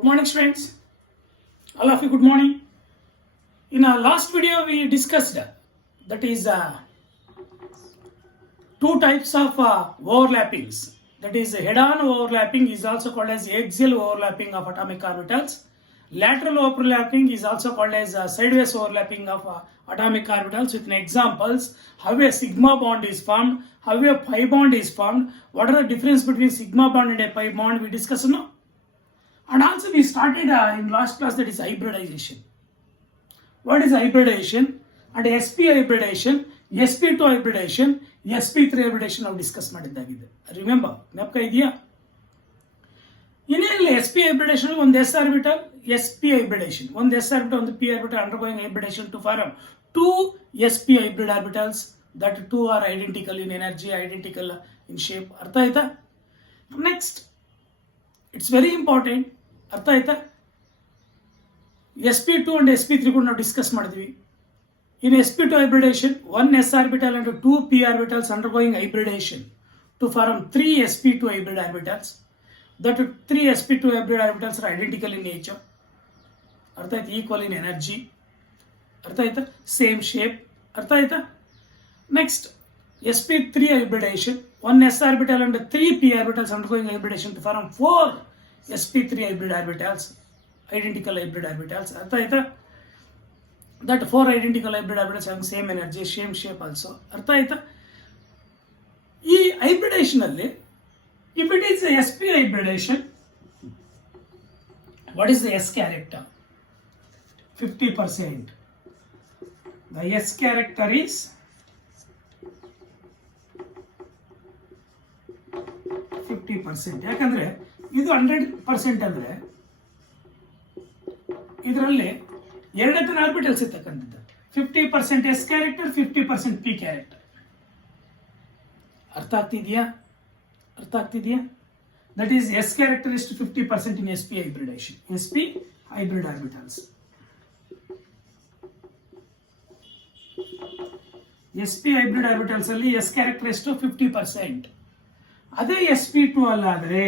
Good morning, students. All of you, good morning. In our last video, we discussed that is two types of overlappings. That is head-on overlapping is also called as axial overlapping of atomic orbitals. Lateral overlapping is also called as sideways overlapping of atomic orbitals with examples how a sigma bond is formed, how a pi bond is formed, what are the difference between sigma bond and a pi bond we discussed now. And also we started in last class that is hybridization. What is hybridization? And sp hybridization, sp2 hybridization, sp3 hybridization ನಾವು discuss ಮಾಡಿದ್ದಾಗಿದೆ. Remember ಜ್ಞಾಪಕ ಇದೆಯಾ? ಇನ್ನೇನಿಲ್ಲ sp hybridization ಒಂದು s orbital sp hybridization, ಒಂದು s orbital ಒಂದು p orbital undergoing hybridization to form two sp hybrid orbitals that two are identical in energy, identical in shape. ಅರ್ಥ ಆಯ್ತಾ? Next it's very important. ಅರ್ಥ ಆಯ್ತಾ? sp2 and sp3 ಕೂಡ ನಾವು discuss ಮಾಡಿದ್ವಿ. In sp2 hybridization, one s orbital and two p orbitals undergoing hybridization to form three sp2 hybrid orbitals. That three sp2 hybrid orbitals are identical in nature. ಅರ್ಥ ಆಯ್ತಾ? Equal in energy. ಅರ್ಥ ಆಯ್ತಾ? Same shape. ಅರ್ಥ ಆಯ್ತಾ? Next sp3 hybridization, one s orbital and three p orbitals undergoing hybridization to form four sp3 hybrid orbitals, identical hybrid orbitals. ಅರ್ಥ ಆಯ್ತಾ? That four identical hybrid orbitals having same energy, same shape also. ಅರ್ಥ ಆಯ್ತಾ? ಈ hybridisation ಅಲ್ಲಿ if it is a sp hybridization, what is the s character? 50%. The s character is 50%. ಯಾಕಂದ್ರೆ ಇದು 100% ಅಂದ್ರೆ ಇದರಲ್ಲಿ ಎರಡನೇ ಆರ್ಬಿಟಲ್ಸ್ ಇರ್ತಕ್ಕಂಥದ್ದು 50% ಎಸ್ ಕ್ಯಾರೆಕ್ಟರ್, 50% ಪಿ ಕ್ಯಾರೆಕ್ಟರ್. ಅರ್ಥ ಆಗ್ತಿದೆಯಾ? ಅರ್ಥ ಆಗ್ತಿದೆಯಾ? ದಟ್ ಈಸ್ ಎಸ್ ಕ್ಯಾರೆಕ್ಟರ್ ಇಷ್ಟು 50% in S P hybridisation, S P hybrid orbitals. S P hybrid orbitals ಅಲ್ಲಿ ಎಸ್ ಕ್ಯಾರೆಕ್ಟರ್ ಎಷ್ಟು 50%. ಅದೇ sp2 ಅಲ್ಲಾದ್ರೆ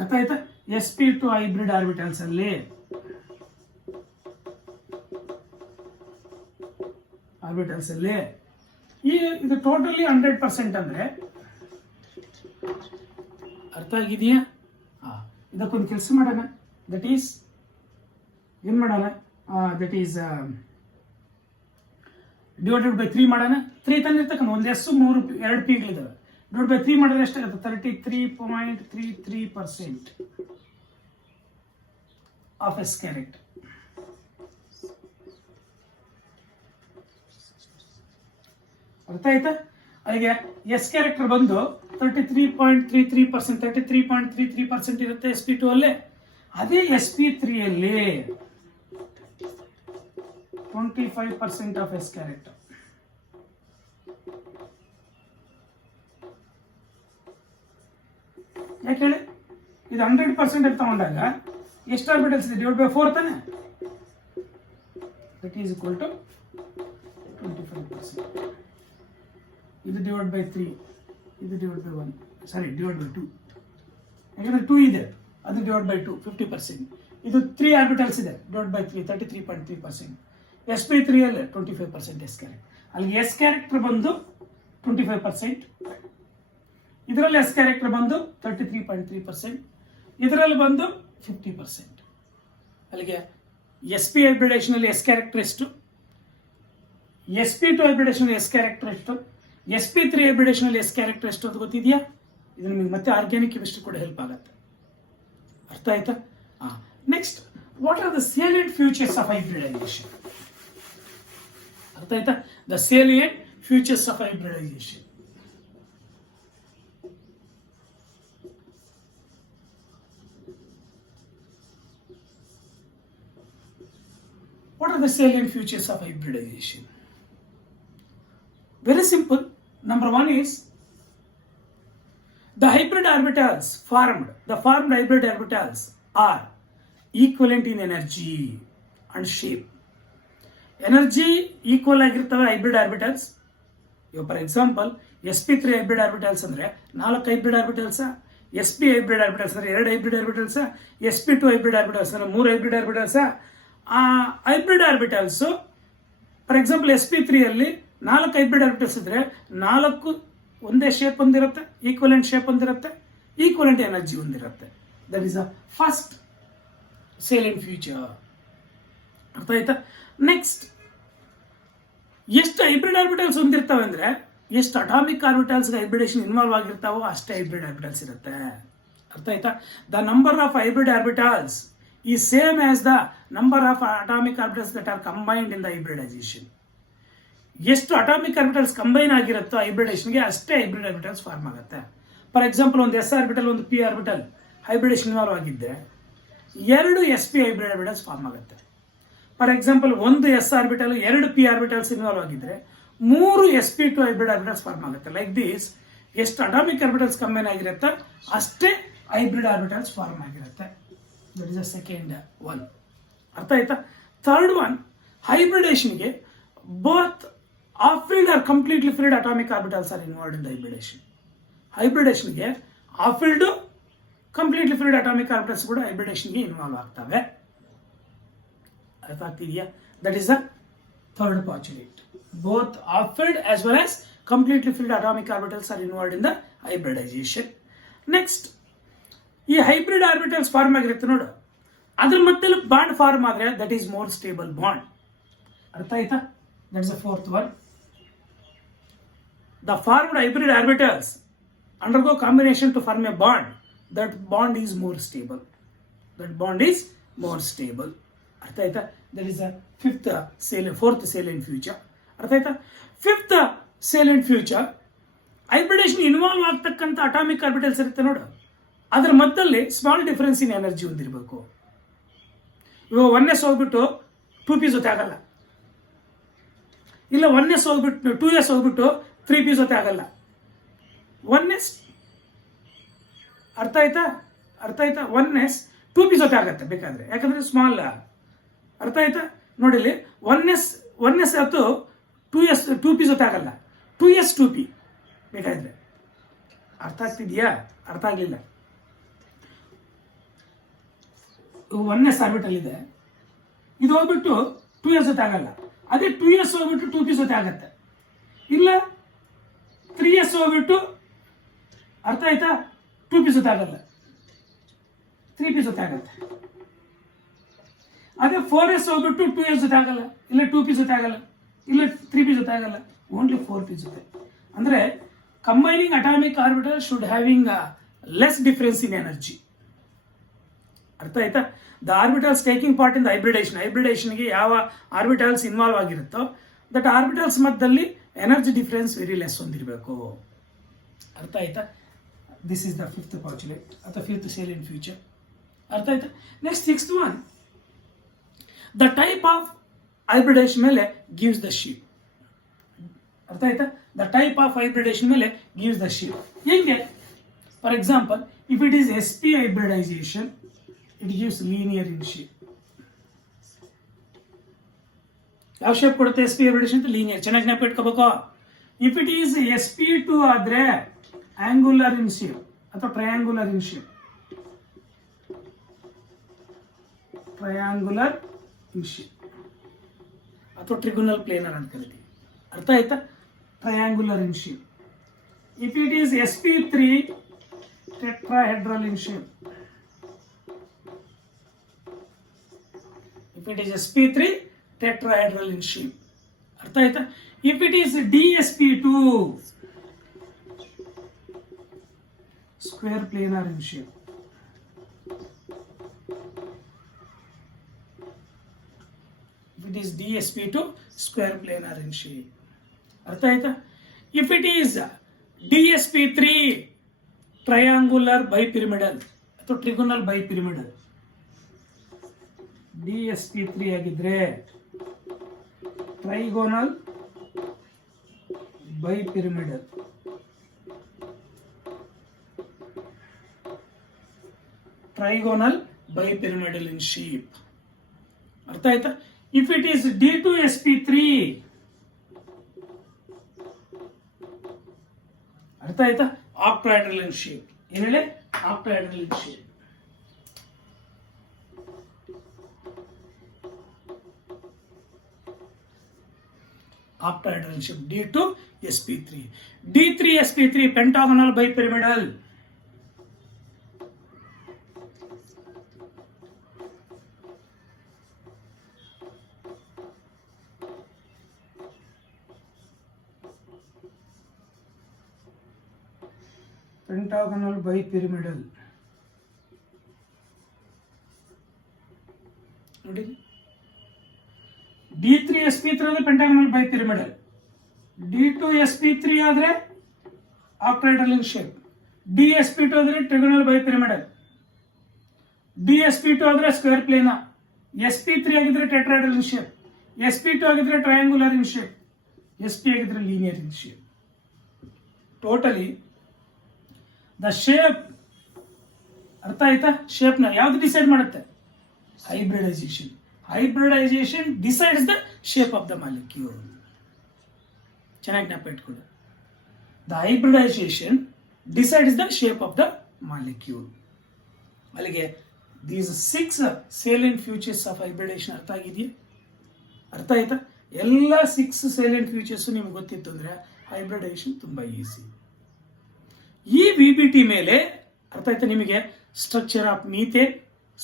ಅರ್ಥ ಆಯ್ತಾ? sp2 ಹೈಬ್ರಿಡ್ ಆರ್ಬಿಟಲ್ಸ್ ಅಲ್ಲಿ ಇದು ಟೋಟಲಿ 100% ಅಂದ್ರೆ ಅರ್ಥ ಆಗಿದೆಯಾ? ಇದಕ್ಕೊಂದು ಕೆಲಸ ಮಾಡೋಣ. ದಟ್ ಈಸ್ ಏನ್ ಮಾಡೋಣ? ದಟ್ ಈಸ್ ಡಿವೈಡೆಡ್ ಬೈ 3 ಮಾಡೋಣ. 3 ತಂದಿರ್ತಕ್ಕಂಥ ಒಂದು ಎಸ್ 2 ಪಿಗಳಿದಾವೆ. ಡಿವೈಡ್ ಬೈ 3 ಮಾಡಿದ್ರೆ ಎಷ್ಟಾಗುತ್ತೆ? 33.33% ಆಫ್ ಎಸ್ ಕ್ಯಾರೆಕ್ಟರ್. ಅರ್ಥ ಆಯ್ತಾ? ಅಲ್ಲಿಗೆ ಎಸ್ ಕ್ಯಾರೆಕ್ಟರ್ ಬಂದು 33.33% ಇರುತ್ತೆ sp2 ಅಲ್ಲಿ. ಅದೇ sp3 ಅಲ್ಲಿ 25% ಆಫ್ ಎಸ್ ಕ್ಯಾರೆಕ್ಟರ್. ಯಾಕೆ ಹೇಳಿ? ಇದು 100% ಅಂತ ತಗೊಂಡಾಗ ಎಷ್ಟು ಆರ್ಬಿಟಲ್ಸ್ ಇದೆ? ಡಿವೈಡ್ ಬೈ 4 ತಾನೆ. That is equal to 25%. ಇದು ಡಿವೈಡ್ ಬೈ 3, ಇದು divide by 1, sorry divide by 2. ಯಾಕಂದ್ರೆ 2 ಇದೆ, ಅದು ಡಿವೈಡ್ ಬೈ 2 50%. ಇದು 3 ಆರ್ಬಿಟಲ್ಸ್ ಇದೆ, ಡಿವೈಡ್ ಬೈ 3 33.3%. sp3 ಅಲ್ಲಿ 25% ಎಸ್ ಕ್ಯಾರೆಕ್ಟರ್. ಅಲ್ಲಿ ಎಸ್ ಕ್ಯಾರೆಕ್ಟರ್ ಬಂದು 25%, ಇದರಲ್ಲಿ ಎಸ್ ಕ್ಯಾರೆಕ್ಟರ್ ಬಂದು 33.3%, ಇದರಲ್ಲಿ ಬಂದು 50%. ಅಲ್ಲಿಗೆ sp ಹೈಬ್ರಿಡೇಷನ್ ಅಲ್ಲಿ ಎಸ್ ಕ್ಯಾರೆಕ್ಟರ್ ಎಷ್ಟು, sp2 ಹೈಬ್ರಿಡೇಷನ್ ಎಸ್ ಕ್ಯಾರೆಕ್ಟರ್ ಎಷ್ಟು, sp3 ಹೈಬ್ರಿಡೇಷನ್ ಅಲ್ಲಿ ಎಸ್ ಕ್ಯಾರೆಕ್ಟರ್ ಎಷ್ಟು ಅಂತ ಗೊತ್ತಿದೆಯಾ? ಇದು ನಿಮಗೆ ಮತ್ತೆ ಆರ್ಗ್ಯಾನಿಕ್ ಕೆಮಿಸ್ಟ್ರಿ ಕೂಡ ಹೆಲ್ಪ್ ಆಗುತ್ತೆ. ಅರ್ಥ ಆಯ್ತಾ? Next, what are the salient features of hybridisation? ಅರ್ಥ ಆಯ್ತಾ? The salient features of hybridisation. What are the salient features of hybridization? Very simple. Number one is the hybrid orbitals formed. The formed hybrid orbitals are equivalent in energy and shape. Energy equal ಆಗಿರ್ತವೆ hybrid orbitals. For example, sp3 hybrid orbitals ಅಂದ್ರೆ 4 hybrid orbitals. SP hybrid orbitals ಅಂದರೆ 2 hybrid orbitals, sp2 hybrid orbitals ಅಂದರೆ 3 hybrid orbitals. ಆ hybrid orbitals for example sp3 ಅಲ್ಲಿ 4 hybrid orbitals ಇದ್ರೆ 4 ಒಂದೇ shape ಹೊಂದಿರುತ್ತೆ, equivalent shape ಹೊಂದಿರುತ್ತೆ, ಈಕ್ವಲೆಂಟ್ ಎನರ್ಜಿ ಹೊಂದಿರುತ್ತೆ. That is a first salient feature. ಅರ್ಥ ಆಯ್ತಾ? ನೆಕ್ಸ್ಟ್, ಎಷ್ಟು ಹೈಬ್ರಿಡ್ ಆರ್ಬಿಟಲ್ಸ್ ಹೊಂದಿರ್ತವೆ ಅಂದ್ರೆ ಎಷ್ಟು ಅಟಾಮಿಕ್ ಆರ್ಬಿಟಲ್ಸ್ ಹೈಬ್ರಿಡೇಷನ್ ಇನ್ವಾಲ್ವ್ ಆಗಿರ್ತಾವೋ ಅಷ್ಟೇ ಹೈಬ್ರಿಡ್ ಆರ್ಬಿಟಲ್ಸ್ ಇರುತ್ತೆ. ಅರ್ಥ ಆಯ್ತಾ? The number of hybrid orbitals is same as the number of atomic orbitals that are combined in the hybridisation. ಎಷ್ಟು ಅಟಾಮಿಕ್ ಆರ್ಬಿಟಲ್ಸ್ ಕಂಬೈನ್ ಆಗಿರುತ್ತೋ ಹೈಬ್ರಿಡೇಷನ್ಗೆ ಅಷ್ಟೇ ಹೈಬ್ರಿಡ್ ಆರ್ಬಿಟಲ್ಸ್ ಫಾರ್ಮ್ ಆಗುತ್ತೆ. ಫಾರ್ ಎಕ್ಸಾಂಪಲ್ ಒಂದು s ಆರ್ಬಿಟಲ್ ಒಂದು p ಆರ್ಬಿಟಲ್ ಹೈಬ್ರಿಡೇಷನ್ ಇನ್ವಾಲ್ವ್ ಆಗಿದ್ದರೆ 2 sp hybrid orbitals form ಆಗುತ್ತೆ. For example ಒಂದು s orbital 2 p orbitals involve ಆಗಿದ್ರೆ 3 sp2 ಹೈಬ್ರಿಡ್ ಆರ್ಬಿಟಲ್ಸ್ ಫಾರ್ಮ್ ಆಗುತ್ತೆ. ಲೈಕ್ ದಿಸ್, ಎಷ್ಟು ಅಟಾಮಿಕ್ ಆರ್ಬಿಟಲ್ಸ್ ಕಂಬೈನ್ ಆಗಿರುತ್ತೆ ಅಷ್ಟೇ ಹೈಬ್ರಿಡ್ ಆರ್ಬಿಟಲ್ಸ್ ಫಾರ್ಮ್ ಆಗಿರುತ್ತೆ. That is a second one. ಅರ್ಥ ಆಯ್ತಾ? ಥರ್ಡ್ ಒನ್, ಹೈಬ್ರಿಡೇಷನ್ಗೆ both of filled or completely filled atomic orbitals are involved in the hybridization. ಹೈಬ್ರಿಡೇಷನ್ಗೆ of filled completely filled atomic orbitals ಕೂಡ ಹೈಬ್ರಿಡೇಷನ್ಗೆ involve ಆಗ್ತವೆ. ಅರ್ಥ ಆಗ್ತಿದೆಯಾ? That is the third postulate. Both of filled as well as completely filled atomic orbitals are involved in the hybridization. Next, ಈ hybrid orbitals form ಆಗಿರುತ್ತೆ ನೋಡು, ಅದ್ರ ಮಧ್ಯದಲ್ಲಿ ಬಾಂಡ್ ಫಾರ್ಮ್ ಆದರೆ that is more stable bond. ಅರ್ಥ ಆಯ್ತಾ? That is the fourth one. The formed hybrid orbitals undergo combination to form a bond. That bond is more stable. That bond is more stable. ಅರ್ಥ ಆಯ್ತಾ? That is the fourth salient feature. ಅರ್ಥ ಆಯ್ತಾ? Fifth salient feature, hybridisation involve ಆಗ್ತಕ್ಕಂಥ atomic orbitals ಇರುತ್ತೆ ನೋಡು, ಅದರ ಮಧ್ಯದಲ್ಲಿ small difference in energy ಹೊಂದಿರಬೇಕು. ಇವಾಗ 1s ಹೋಗ್ಬಿಟ್ಟು 2p ಜೊತೆ ಆಗಲ್ಲ, ಇಲ್ಲ 1s ಹೋಗ್ಬಿಟ್ಟು 2s ಹೋಗ್ಬಿಟ್ಟು 3p ಜೊತೆ ಆಗಲ್ಲ. 1s ಅರ್ಥ ಆಯ್ತಾ? 1s 2p ಜೊತೆ ಆಗತ್ತೆ ಬೇಕಾದ್ರೆ, ಯಾಕಂದ್ರೆ ಸ್ಮಾಲ್. ಅರ್ಥ ಆಯ್ತಾ? ನೋಡಿಲಿ, 1s ಅದು 2p ಜೊತೆ ಆಗಲ್ಲ, 2s 2p ಬೇಕಾದ್ರೆ. ಅರ್ಥ ಆಗ್ತಿದ್ಯಾ? ಅರ್ಥ ಆಗ್ಲಿಲ್ಲ. 1s ಆರ್ಬಿಟಲ್ ಇದೆ, ಇದು ಹೋಗ್ಬಿಟ್ಟು 2s ಜೊತೆ ಆಗಲ್ಲ, ಅದೇ 2s ಹೋಗ್ಬಿಟ್ಟು 2p ಜೊತೆ ಆಗತ್ತೆ. ಇಲ್ಲ 3s ಹೋಗ್ಬಿಟ್ಟು, ಅರ್ಥ ಆಯ್ತಾ, 2p ಜೊತೆ ಆಗಲ್ಲ, 3p ಜೊತೆ ಆಗತ್ತೆ. ಅದೇ 4s ಹೋಗ್ಬಿಟ್ಟು 2s ಜೊತೆ ಆಗಲ್ಲ, ಇಲ್ಲ 2p ಜೊತೆ ಆಗಲ್ಲ, ಇಲ್ಲ 3p ಜೊತೆ ಆಗಲ್ಲ, ಓನ್ಲಿ 4p ಜೊತೆ. ಅಂದ್ರೆ combining atomic orbital should having less difference in energy. ಅರ್ಥ ಆಯ್ತಾ? The orbitals taking part in the ಹೈಬ್ರಿಡೇಷನ್ಗೆ ಯಾವ ಆರ್ಬಿಟಲ್ಸ್ ಇನ್ವಾಲ್ವ್ ಆಗಿರುತ್ತೋ ದಟ್ ಆರ್ಬಿಟಲ್ಸ್ ಮಧ್ಯದಲ್ಲಿ ಎನರ್ಜಿ ಡಿಫರೆನ್ಸ್ ವೆರಿ ಲೆಸ್ ಹೊಂದಿರಬೇಕು. ಅರ್ಥ ಆಯ್ತಾ? This is the fifth postulate ಅಥವಾ ಫಿಫ್ತ್ ಸೇಲಿಯಂಟ್ ಫ್ಯೂಚರ್. ಅರ್ಥ ಆಯ್ತಾ? Next sixth one, the type of hybridization ಮೇಲೆ ಗಿವ್ಸ್ ದ ಶೇಪ್. ಅರ್ಥ ಆಯ್ತಾ? ದ ಟೈಪ್ ಆಫ್ ಹೈಬ್ರಿಡೇಷನ್ ಮೇಲೆ ಗಿವ್ಸ್ ದ ಶೇಪ್. ಹೆಂಗೆ? For example, if it is sp hybridization, it gives linear in shape. ಯಾವ shape ಕೊಡುತ್ತೆ sp hybridization ಅಂತ? Linear. ಚೆನ್ನಾಗಿ ನೆನಪಿಟ್ಕೋಬೇಕು. If it is sp2 ಆದ್ರೆ ಆಂಗುಲರ್ ಇನ್ shape ಅಥವಾ triangular in shape. Triangular in shape ಅಥವಾ ಟ್ರಿಗುನಲ್ planar ಅಂತ ಕರಿತೀವಿ. ಅರ್ಥ ಆಯ್ತಾ? Triangular in shape. If it is sp3 tetrahedral in shape. If it is sp3 tetrahedral in shape. ಅರ್ಥ ಆಯ್ತಾ? If it is dsp2 square planar in shape. If it is dsp2 square planar in shape. ಅರ್ಥ ಆಯ್ತಾ? If it is dsp3 triangular bipyramidal ಅಥವಾ ಟ್ರಿಗುನಲ್ bipyramidal. dsp3 ಆಗಿದ್ರೆ trigonal bipyramidal. Trigonal bipyramidal in shape. ಅರ್ಥ ಆಯ್ತಾ? If it is d2sp3, ಅರ್ಥ ಆಯ್ತಾ, octahedral in shape. ಏನ್ ಹೇಳಿ? octahedral in shape. Octahedral in shape. D2 sp3. D3 sp3 pentagonal bipyramidal. Pentagonal bipyramidal. ನೋಡಿ D3 sp3 ಆದ್ರೆ pentagonal bipyramidal. D2 sp3 ಆದ್ರೆ octahedral in shape. D sp2 ಆದ್ರೆ trigonal bipyramidal. D sp2 ಆದ್ರೆ square planar. sp3 ಆಗಿದ್ರೆ tetrahedral in shape. sp2 ಆಗಿದ್ರೆ triangular in shape. sp ಆಗಿದ್ರೆ linear in shape. Totally the shape ಅರ್ಥ ಆಯ್ತಾ? Shape ನ ಯಾವ್ದು ಡಿಸೈಡ್ ಮಾಡುತ್ತೆ? Hybridization. Hybridization decides the shape of the molecule. ಚೆನ್ನಾಗಿ ಜ್ಞಾಪ ಇಟ್ಕೊಳ್ಳಿ. The hybridization decides the shape of the molecule. ಅಲ್ಲಿಗೆ these 6 salient futures of hybridization ಅರ್ಥ ಆಗಿದೆಯಾ? ಅರ್ಥ ಆಯ್ತಾ? ಎಲ್ಲ 6 ಸೇಲಿಯಂಟ್ ಫ್ಯೂಚರ್ಸ್ ನಿಮ್ಗೆ ಗೊತ್ತಿತ್ತು ಅಂದ್ರೆ ಹೈಬ್ರಿಡೇಷನ್ ತುಂಬಾ ಈಸಿ. ಈ ವಿಬಿಟಿ ಮೇಲೆ ಅರ್ಥ ಆಯ್ತಾ ನಿಮಗೆ? Structure of methane,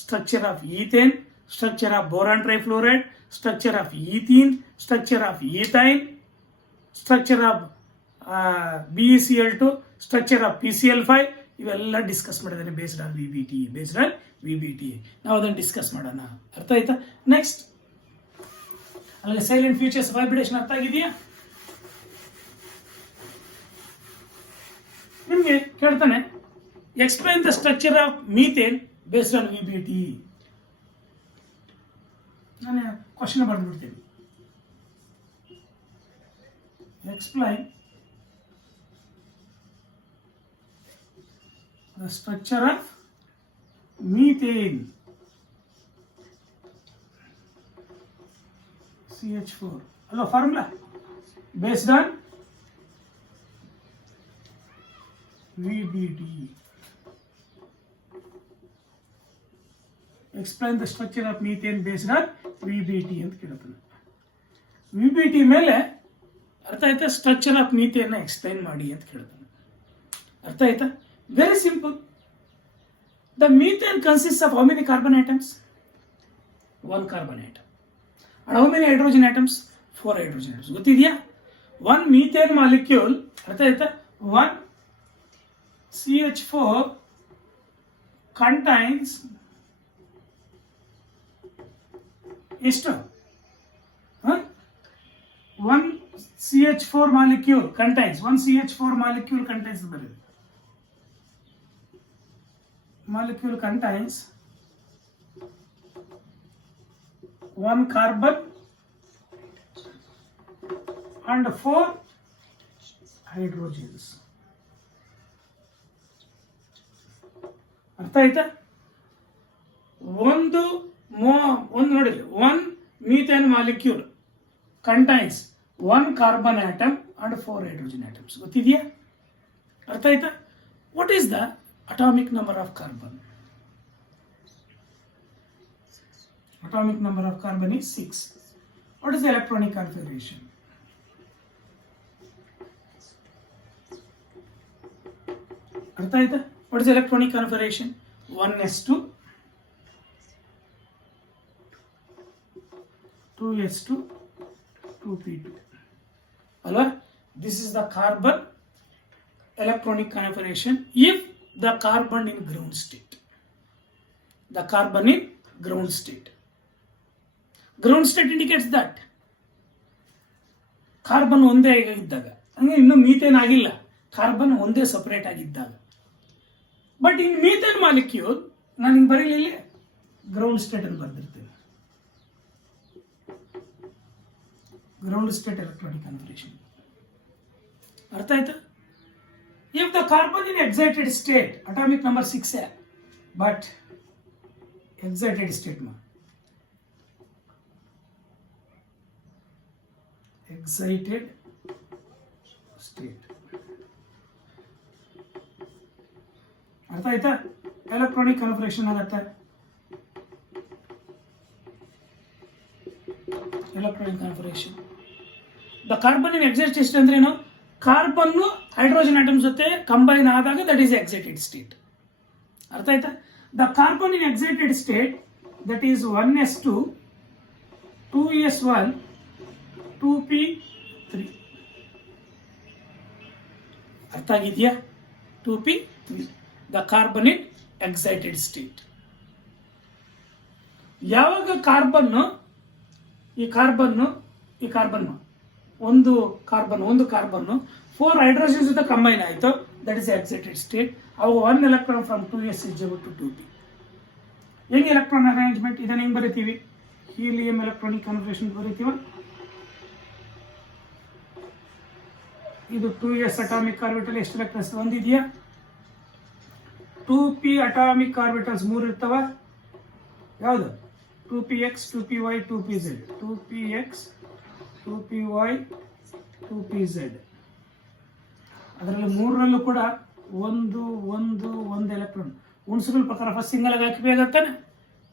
structure of ethane, structure of boron trifluoride, structure of ethene, structure of ethyne, structure of BeCl2, structure of PCl5 ಇವೆಲ್ಲ ಡಿಸ್ಕಸ್ ಮಾಡಿದ್ದಾರೆ ಬೇಸ್ಡ್ ಆನ್ ವಿಬಿಟಿ. ನಾವು ಅದನ್ನು ಡಿಸ್ಕಸ್ ಮಾಡೋಣ. ಅರ್ಥ ಆಯ್ತಾ? ನೆಕ್ಸ್ಟ್ ಅಲ್ಲಿ ಸೈಲೆಂಟ್ ಫ್ಯೂಚರ್ಸ್ ಆಫ್ ಹೈಬ್ರಿಡೇಷನ್ ಅರ್ಥ ಆಗಿದೆಯಾ? ನಿಮಗೆ ಕೇಳ್ತಾನೆ explain the structure of methane based on VBT. ನಾನು ಕ್ವಶನ್ ಬರ್ದ್ಬಿಡ್ತೀನಿ. Explain the structure of methane CH4 ಅಲ್ಲ formula based on VBT. Explain the structure of methane based on VBT ಅಂತ ಕೇಳ್ತಾನೆ. VBT ಮೇಲೆ ಅರ್ಥ ಆಯ್ತಾ? ಸ್ಟ್ರಕ್ಚರ್ ಆಫ್ ಮೀಥೇನ್ ಎಕ್ಸ್ಪ್ಲೈನ್ ಮಾಡಿ ಅಂತ ಕೇಳ್ತಾನೆ. ಅರ್ಥ ಆಯ್ತಾ? Very simple. The methane consist of how many carbon atoms? 1 carbon atom. And how many hydrogen atoms? 4 hydrogen atoms. ಗೊತ್ತಿದೆಯಾ? 1 ಮೀಥೇನ್ ಮಾಲಿಕ್ಯೂಲ್ ಅರ್ಥ ಆಯ್ತಾ? 1 CH4 contains ಎಷ್ಟು? 1 CH4 molecule contains ಬರೀ molecule contains 1 carbon and 4 hydrogens. ಅರ್ಥ ಆಯ್ತಾ? ಒಂದು ನೋಡಿದ್ರೆ 1 methane molecule contains 1 carbon atom and 4 hydrogen atoms. ಗೊತ್ತಿದೆಯಾ? ಅರ್ಥ ಆಯ್ತಾ? What is the atomic number of carbon? Atomic number of carbon is 6. What is the electronic configuration? ಅರ್ಥ ಆಯ್ತಾ? What is the electronic configuration? 1s2, 2s2, 2p2. Alright? This is the carbon electronic configuration if the carbon in ground state. The carbon in ground state. Ground state indicates that carbon ಒಂದೇ ಇದ್ದಾಗ, ಹಂಗೆ ಇನ್ನೂ methane ಆಗಿಲ್ಲ, carbon ಒಂದೇ separate ಆಗಿದ್ದಾಗ. But in methane molecule ನಾನು ಹಿಂಗೆ ಬರೀಲಿಲ್ಲ, ground state ಅಂತ ಬರ್ದಿರ್ತೇನೆ. Ground state electronic configuration. ಅರ್ಥ ಆಯ್ತಾ? If the carbon in excited state, atomic number 6 but excited state में excited state ಅರ್ಥ ಆಯ್ತಾ? ಎಲೆಕ್ಟ್ರಾನಿಕ್ ಕನ್ಫಿಗರೇಷನ್ ಆಗುತ್ತೆ. Electronic configuration. The carbon in excited state ಅಂದ್ರೆ ಏನು? ಕಾರ್ಬನ್ ಹೈಡ್ರೋಜನ್ ಆಟಮ್ಸ್ ಜೊತೆ ಕಂಬೈನ್ ಆದಾಗ ದಟ್ ಈಸ್ ಎಕ್ಸೈಟೆಡ್ ಸ್ಟೇಟ್. ಅರ್ಥ ಆಯ್ತಾ? The carbon in excited state that is 1s2 2s1 2p3. ಅರ್ಥ ಆಗಿದೆಯಾ? 2p3 the carbon in excited state. ಯಾವಾಗ ಈ ಕಾರ್ಬನ್ ಒಂದು ಕಾರ್ಬನ್ 4 ಹೈಡ್ರೋಜನ್ ಜೊತೆ ಕಂಬೈನ್ ಆಯಿತು, ದಟ್ ಇಸ್ ಎಕ್ಸೈಟೆಡ್ ಸ್ಟೇಟ್. ಅವು 1 electron from 2s is equal to 2p. ಹೆಂಗೆ electron arrangement ಇದನ್ನ ಹೆಂಗೆ ಬರೀತೀವಿ? ಹೀಲಿಯಂ ಎಲೆಕ್ಟ್ರಾನಿಕ್ ಕನ್ಫಿಗರೇಷನ್ ಬರೀತೀವ. ಇದು 2s ಅಟಾಮಿಕ್ ಆರ್ಬಿಟಲ್ ಎಷ್ಟು ಎಲೆಕ್ಟ್ರಾನ್ಸ್ ಹೊಂದಿದೆಯಾ? 2p ಅಟಾಮಿಕ್ ಆರ್ಬಿಟಲ್ಸ್ 3 ಇರ್ತವ. ಯಾವುದು? 2px 2py 2pz 2px 2py 2pz. ಅದರಲ್ಲಿ 3ರಲ್ಲೂ ಕೂಡ ಒಂದು ಎಲೆಕ್ಟ್ರಾನ್ ಉಣ್ಸ್ ರೂಲ್ ಪ್ರಕಾರ ಫಸ್ಟ್ ಸಿಂಗಲ್ ಆಗಿ ಹಾಕಬೇಕಾಗ್ತಾನೆ.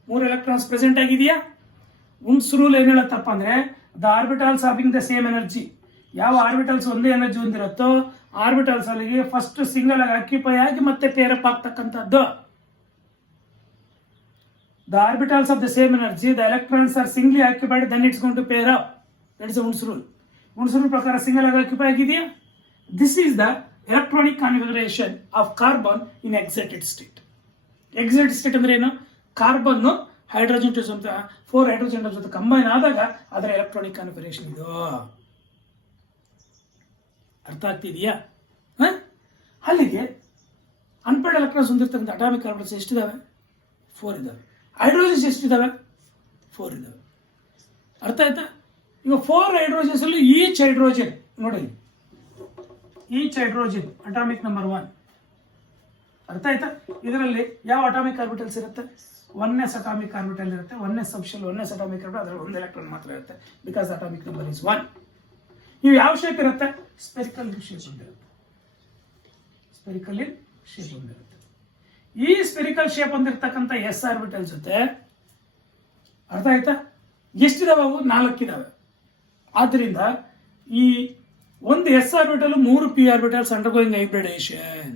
3 ಎಲೆಕ್ಟ್ರಾನ್ಸ್ ಪ್ರೆಸೆಂಟ್ ಆಗಿದೆಯಾ? ಉಣ್ಸ್ ರೂಲ್ ಏನು ಹೇಳುತ್ತಪ್ಪ ಅಂದ್ರೆ the orbitals having the same energy. ಯಾವ ಆರ್ಬಿಟಲ್ಸ್ ಒಂದೇ ಎನರ್ಜಿ ಹೊಂದಿರುತ್ತೋ ಆರ್ಬಿಟಲ್ಸ್ ಅಲ್ಲಿಗೆ ಫಸ್ಟ್ ಸಿಂಗಲ್ ಆಗಿ ಆಕ್ಯುಪೈ ಆಗಿ ಮತ್ತೆ ಪೇರಪ್ ಆಗ್ತಕ್ಕಂಥದ್ದು. The orbitals of the same energy, the electrons are singly occupied, then it's going to pair up. That is the Unds rule. Unds rule ಪ್ರಕಾರ single ಆಗಿ occupy ಆಗಿದೆಯಾ? This is the electronic configuration of carbon in excited state. Excited state ಅಂದ್ರೆ ಏನು? Carbon hydrogen 4 hydrogen ಜೊತೆ combine ಆದಾಗ ಅದರ electronic configuration ಇದು. ಅರ್ಥ ಆಗ್ತಿದೆಯಾ? ಅಲ್ಲಿಗೆ ಅನ್ಪೇರ್ಡ್ ಎಲೆಕ್ಟ್ರಾನ್ಸ್ ಹೊಂದಿರ್ತಕ್ಕಂಥ ಅಟಾಮಿಕ್ ಆರ್ಬಿಟಲ್ಸ್ ಎಷ್ಟಿದಾವೆ? 4 ಇದಾವೆ. ಹೈಡ್ರೋಜನ್ಸ್ ಎಷ್ಟಿದಾವೆ? 4 ಇದಾವೆ. ಅರ್ಥ ಆಯ್ತಾ? ಈಗ 4 ಹೈಡ್ರೋಜನ್ಸ್ ಅಲ್ಲಿ ಈಚ್ ಹೈಡ್ರೋಜನ್ ನೋಡಿ, ಈಚ್ ಹೈಡ್ರೋಜನ್ ಅಟಾಮಿಕ್ ನಂಬರ್ 1. ಅರ್ಥ ಆಯ್ತಾ? ಇದರಲ್ಲಿ ಯಾವ ಅಟಾಮಿಕ್ ಆರ್ಬಿಟಲ್ಸ್ ಇರುತ್ತೆ? 1s ಅಟಾಮಿಕ್ ಆರ್ಬಿಟಲ್ ಇರುತ್ತೆ. 1s subshell 1s atomic orbital, ಅದರಲ್ಲಿ 1 ಎಲೆಕ್ಟ್ರಾನ್ ಮಾತ್ರ ಇರುತ್ತೆ ಬಿಕಾಸ್ ಅಟಾಮಿಕ್ ನಂಬರ್ ಇಸ್ 1. ಇವು ಯಾವ ಶೇಪ್ ಇರುತ್ತೆ? ಸ್ಪೆರಿಕಲ್ ಶೇಪ್ ಹೊಂದಿರುತ್ತೆ. ಸ್ಪೆರಿಕಲ್ ಶೇಪ್ ಹೊಂದಿರುತ್ತೆ. ಈ ಸ್ಪೆರಿಕಲ್ ಶೇಪ್ ಹೊಂದಿರತಕ್ಕಂಥ ಎಸ್ ಆರ್ಬಿಟಲ್ ಜೊತೆ ಅರ್ಥ ಆಯ್ತಾ ಎಷ್ಟಿದಾವೆ? ಅವು 4 ಇದಾವೆ. ಆದ್ದರಿಂದ ಈ ಒಂದು s orbital 3 p orbitals undergoing hybridisation.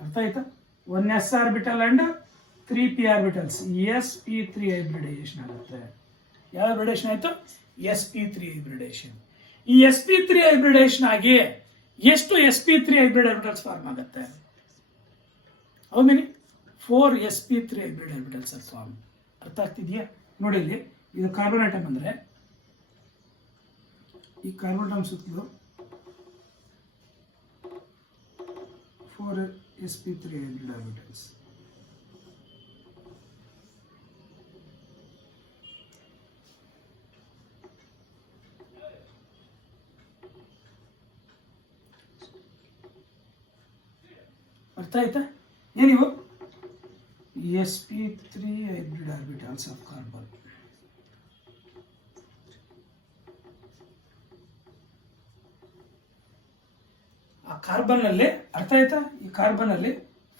ಅರ್ಥ ಆಯ್ತಾ? 1 s orbital and 3 p orbitals sp3 hybridisation ಆಗುತ್ತೆ. ಯಾವ ಹೈಬ್ರಿಡೇಷನ್ ಆಯ್ತು? sp3 hybridisation. ಈ sp3 ಹೈಬ್ರಿಡೇಷನ್ ಆಗಿ ಎಷ್ಟು sp3 ಹೈಬ್ರಿಡ್ ಆರ್ಬಿಟಲ್ಸ್ ಫಾರ್ಮ್ ಆಗುತ್ತೆ? How many? 4 sp3 hybrid orbitals are form. ಅರ್ಥ ಆಗ್ತಿದೆಯಾ? ನೋಡಿ ಇಲ್ಲಿ ಇದು ಕಾರ್ಬನ್ ಆಟಮ್ ಅಂದ್ರೆ ಈ ಕಾರ್ಬನ್ ಆಟಮ್ ಸುತ್ತಲೂ 4 sp3 ಹೈಬ್ರಿಡ್ ಆರ್ಬಿಟಲ್ಸ್. ಅರ್ಥ ಆಯ್ತಾ? ಏನಿವು? sp3 hybrid orbitals of carbon. ಆ ಕಾರ್ಬನ್ ಅಲ್ಲಿ ಅರ್ಥ ಆಯ್ತಾ? ಈ ಕಾರ್ಬನ್ ಅಲ್ಲಿ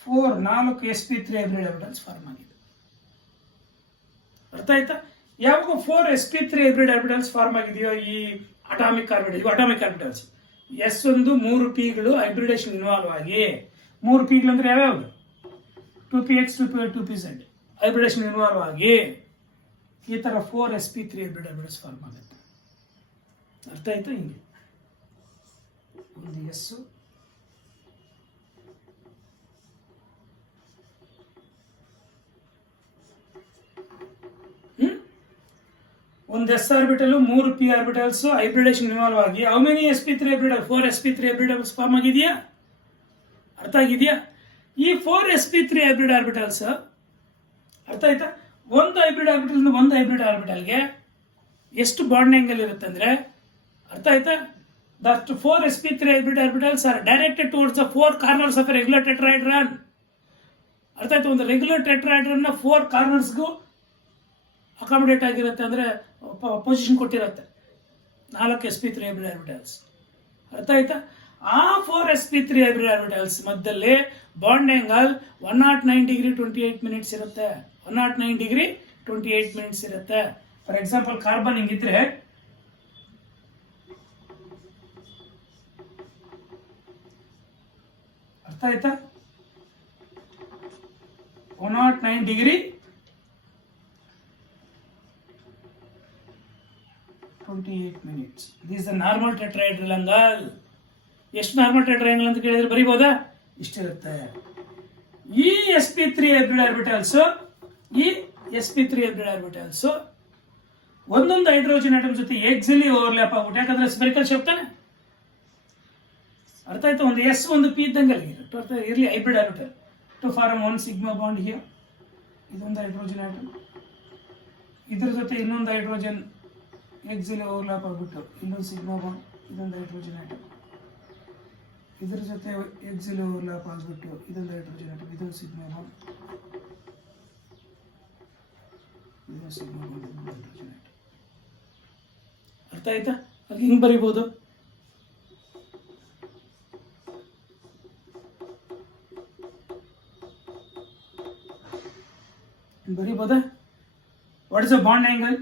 4 sp3 ಹೈಬ್ರಿಡ್ ಆರ್ಬಿಟಲ್ಸ್ ಫಾರ್ಮ್ ಆಗಿದೆ. ಅರ್ಥ ಆಯ್ತಾ? ಯಾವಾಗ 4 sp3 ಹೈಬ್ರಿಡ್ ಆರ್ಬಿಟಲ್ಸ್ ಫಾರ್ಮ್ ಆಗಿದೆಯೋ ಈ ಅಟಾಮಿಕ್ ಆರ್ಬಿಟಲ್, ಇವು ಅಟಾಮಿಕ್ ಆರ್ಬಿಟಲ್ಸ್ S1 3 ಪಿಗಳು ಹೈಬ್ರಿಡೇಷನ್ ಇನ್ವಾಲ್ವ್ ಆಗಿ 3 ಪಿಗಳು ಅಂದ್ರೆ ಯಾವ್ಯಾವುದು? 2px 2py 2pz hybridisation involve ಆಗಿ ಈ ತರ 4 sp3 ಹೈಬ್ರಿಡ್ ಆರ್ಬಿಟಲ್ಸ್ ಫಾರ್ಮ್ ಆಗುತ್ತೆ. ಅರ್ಥ ಆಯ್ತಾ? ಹಿಂಗೆ ಒಂದು ಎಸ್ ಒಂದು s orbital 3 p orbitals hybridisation involve ಆಗಿ how many sp3 hybrid 4 sp3 hybrid orbitals form ಆಗಿದೆಯಾ? ಅರ್ಥ ಆಗಿದೆಯಾ? ಈ 4 sp3 ಹೈಬ್ರಿಡ್ ಆರ್ಬಿಟಲ್ಸ್ ಅರ್ಥ ಆಯ್ತಾ? ಒಂದು ಹೈಬ್ರಿಡ್ ಆರ್ಬಿಟಲ್ ಒಂದು ಹೈಬ್ರಿಡ್ ಆರ್ಬಿಟಲ್ಗೆ ಎಷ್ಟು ಬಾಂಡ್ ಆಂಗಲ್ ಇರುತ್ತೆ ಅಂದ್ರೆ ಅರ್ಥ ಆಯ್ತಾ? That 4 sp3 hybrid orbitals are directed towards the 4 corners of a regular tetrahedron. ಅರ್ಥ ಆಯ್ತು? ಒಂದು ರೆಗ್ಯುಲರ್ ಟೆಟ್ರಾಹೆಡ್ರನ್ 4 ಕಾರ್ನರ್ಸ್ಗೂ ಅಕಾಮಿಡೇಟ್ ಆಗಿರುತ್ತೆ, ಅಂದ್ರೆ ಪೊಸಿಷನ್ ಕೊಟ್ಟಿರುತ್ತೆ 4 sp3 hybrid orbitals. ಅರ್ಥ ಆಯ್ತಾ? ಆ 4sp3 ಹೈಬ್ರಿಡ್ ಆರ್ಬಿಟಲ್ಸ್ ಮಧ್ಯದಲ್ಲಿ ಬಾಂಡ್ ಆಂಗಲ್ 109 ಡಿಗ್ರಿ 28 ಮಿನಿಟ್ಸ್ ಇರುತ್ತೆ. 109 ಡಿಗ್ರಿ 28 ಮಿನಿಟ್ಸ್ ಇರುತ್ತೆ. ಫಾರ್ ಎಕ್ಸಾಂಪಲ್ ಕಾರ್ಬನ್ ಹಿಂಗಿದ್ರೆ ಅರ್ಥ ಆಯ್ತಾ? 109 degree 28 minutes. This the normal tetrahedral angle. ಎಷ್ಟು ನಾರ್ಮಲ್ ಟೆಟ್ರಾಹೆಡ್ರಲ್ ಅಂತ ಕೇಳಿದ್ರೆ ಬರೀಬೋದಾ? ಇಷ್ಟಿರುತ್ತೆ. ಈ sp3 ಹೈಬ್ರಿಡ್ ಆರ್ಬಿಟಲ್ಸ್ ಒಂದೊಂದು ಹೈಡ್ರೋಜನ್ ಆಟಮ್ ಜೊತೆ ಎಕ್ಸಿಲಿ ಓವರ್ಲ್ಯಾಪ್ ಆಗ್ಬಿಟ್ಟು, ಯಾಕಂದ್ರೆ ಸ್ಪೆರಿಕಲ್ ಶೇಪ್ ತಾನೆ. ಅರ್ಥ ಆಯ್ತು? ಒಂದು ಎಸ್ ಒಂದು ಪಿ ಇದ್ದಂಗೆ ಇರಲಿ hybrid orbital to form 1 sigma bond here. ಇದೊಂದು ಹೈಡ್ರೋಜನ್ ಆಟಮ್, ಇದ್ರ ಜೊತೆ ಇನ್ನೊಂದು ಹೈಡ್ರೋಜನ್ ಎಕ್ಸಿಲಿ ಓವರ್ಲ್ಯಾಪ್ ಆಗ್ಬಿಟ್ಟು ಇನ್ನೊಂದು ಸಿಗ್ಮಾ ಬಾಂಡ್, ಇದೊಂದು ಹೈಡ್ರೋಜನ್ ಆಟಮ್. ಇದ್ರ ಜೊತೆ ಎಕ್ಸಿಲಿ ಓವರ್ಲ್ಯಾಪ್ ಆಗ್ಬಿಟ್ಟು ಇದೊಂದು ಹೈಡ್ರೋಜನ್ ಆಟಮ್, ಇದೊಂದು ಸಿಗ್ಮಾ ಬಾಂಡ್, ಇದೊಂದು ಸಿಗ್ಮಾ ಬಾಂಡ್, ಇದೊಂದು ಹೈಡ್ರೋಜನ್ ಆಟಮ್. ಅರ್ಥ ಆಯ್ತಾ? ಅದು ಹಿಂಗೆ ಬರಿಬೋದು. ಬರಿಬೋದಾ? What is the bond angle?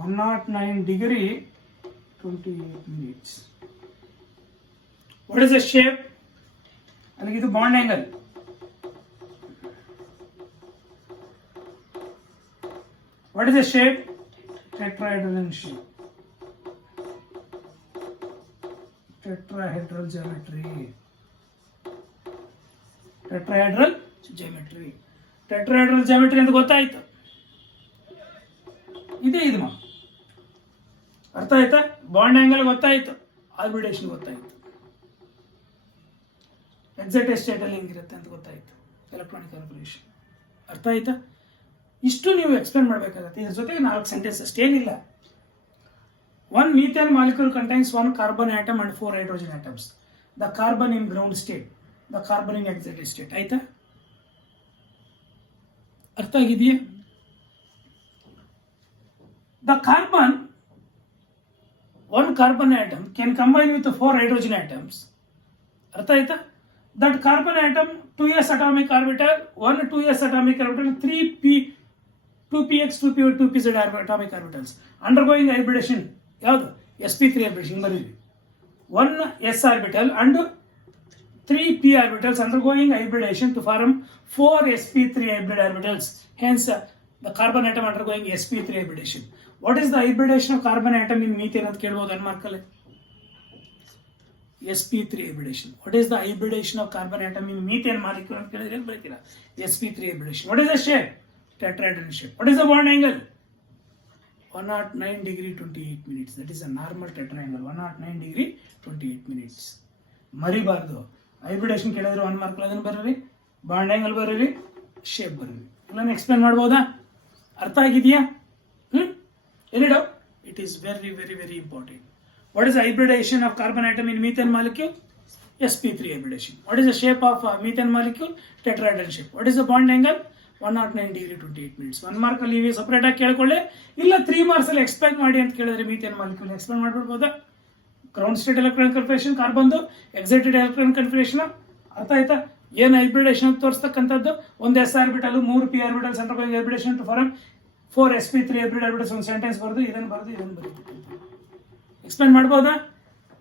109 degree 28 minutes. What is the shape? ಅಲ್ಲಿಗೆ ಇದು bond angle. What is the shape? Tetrahedral shape. Tetrahedral geometry. Tetrahedral geometry ಅಂತ ಗೊತ್ತಾಯ್ತು. ಇದೇ ಇದು ಮಾ. ಅರ್ಥ ಆಯ್ತಾ? ಬಾಂಡ್ ಆಂಗಲ್ ಗೊತ್ತಾಯ್ತು, ಆರ್ಬಿಡೇಷನ್ ಗೊತ್ತಾಯ್ತು, ಎಕ್ಸೈಟೆಡ್ ಸ್ಟೇಟ್ ಅಲ್ಲಿ ಹೆಂಗಿರುತ್ತೆ ಅಂತ ಗೊತ್ತಾಯ್ತು, ಎಲೆಕ್ಟ್ರಾನಿಕ್ ಆರ್ಬಿಡೇಷನ್. ಅರ್ಥ ಆಯ್ತಾ? ಇಷ್ಟು ನೀವು ಎಕ್ಸ್ಪ್ಲೇನ್ ಮಾಡಬೇಕಾಗತ್ತೆ. ಇದ್ರ ಜೊತೆಗೆ 4 sentence ಅಷ್ಟೇನಿಲ್ಲ. 1 methane molecule contains 1 carbon atom and 4 hydrogen atoms. The carbon in ground state, the carbon in excited state. ಆಯ್ತಾ? ಅರ್ಥ ಆಗಿದೆಯಾ? The carbon, 1 carbon atom can combine with 4 hydrogen atoms. ಅರ್ಥ ಆಯ್ತಾ? That carbon atom 2s atomic orbital, 1 2s atomic orbital, 2px 2py 2pz atomic orbitals undergoing hybridation. ಯಾವುದು? sp3 hybridation ಬರೀರಿ. 1 s orbital and 3 p orbitals undergoing hybridation to form 4 sp3 hybrid orbitals. Hence the carbon atom undergoing sp3 hybridation. What is the hybridation of carbon atom in methane ಅಂತ ಕೇಳಬಹುದು ಅನ್ಮಾರ್ಕಲ್ಲಿ. sp3 hybridation. What is the hybridation of carbon atom in methane molecule ಅಂತ ಕೇಳಿದ್ರೆ ಏನು ಬರೀತೀರಾ? sp3 hybridation. What is the shape? Tetrahedral shape. What is the bond angle? 109 degree 28 minutes. That is a normal tetraangle. 109 degree 28 minutes. ಮರಿಬಾರ್ದು. Hybridisation ಕೇಳಿದ್ರೆ 1 mark ಅದನ್ನು ಬರೀರಿ, bond angle ಬರೀರಿ, shape ಬರೀರಿ. ಎಲ್ಲಾನು explain ಮಾಡ್ಬೋದಾ? ಅರ್ಥ ಆಗಿದೆಯಾ? Any doubt? It is very very very important. What is the hybridization of carbon atom in methane molecule? sp3 hybridation. What is the shape of methane molecule? Tetrahedral shape. What is the bond angle? 109 degree 28 minutes. 1 mark ಅಲ್ಲಿ ಇವೆ separate ಆಗಿ ಕೇಳ್ಕೊಳ್ಳಿ, ಇಲ್ಲ 3 marks ಅಲ್ಲಿ explain ಮಾಡಿ ಅಂತ ಕೇಳಿದ್ರೆ methane molecule explain ಮಾಡ್ಬಿಡ್ಬೋದಾ? ಗ್ರೌಂಡ್ ಸ್ಟೇಟ್ ಎಲೆಕ್ಟ್ರಾನ್ ಕನ್ಫಿಗರೇಷನ್ ಕಾರ್ಬನ್ದು, ಎಕ್ಸೈಟೆಡ್ ಎಲೆಕ್ಟ್ರಾನ್ ಕನ್ಫಿಗರೇಷನ್. ಅರ್ಥ ಆಯ್ತಾ? ಏನು ಹೈಬ್ರಿಡೇಷನ್ ತೋರಿಸ್ತಕ್ಕಂಥದ್ದು? ಒಂದು s orbital 3 p orbitals undergoing hybridization to form 4 sp3 hybrid orbitals. ಒಂದು ಸೆಂಟೆನ್ಸ್ ಬರೆದು ಇದನ್ನು ಬರೀತಕ್ಕಂಥ ಎಕ್ಸ್ಪ್ಲೈನ್ ಮಾಡ್ಬೋದಾ?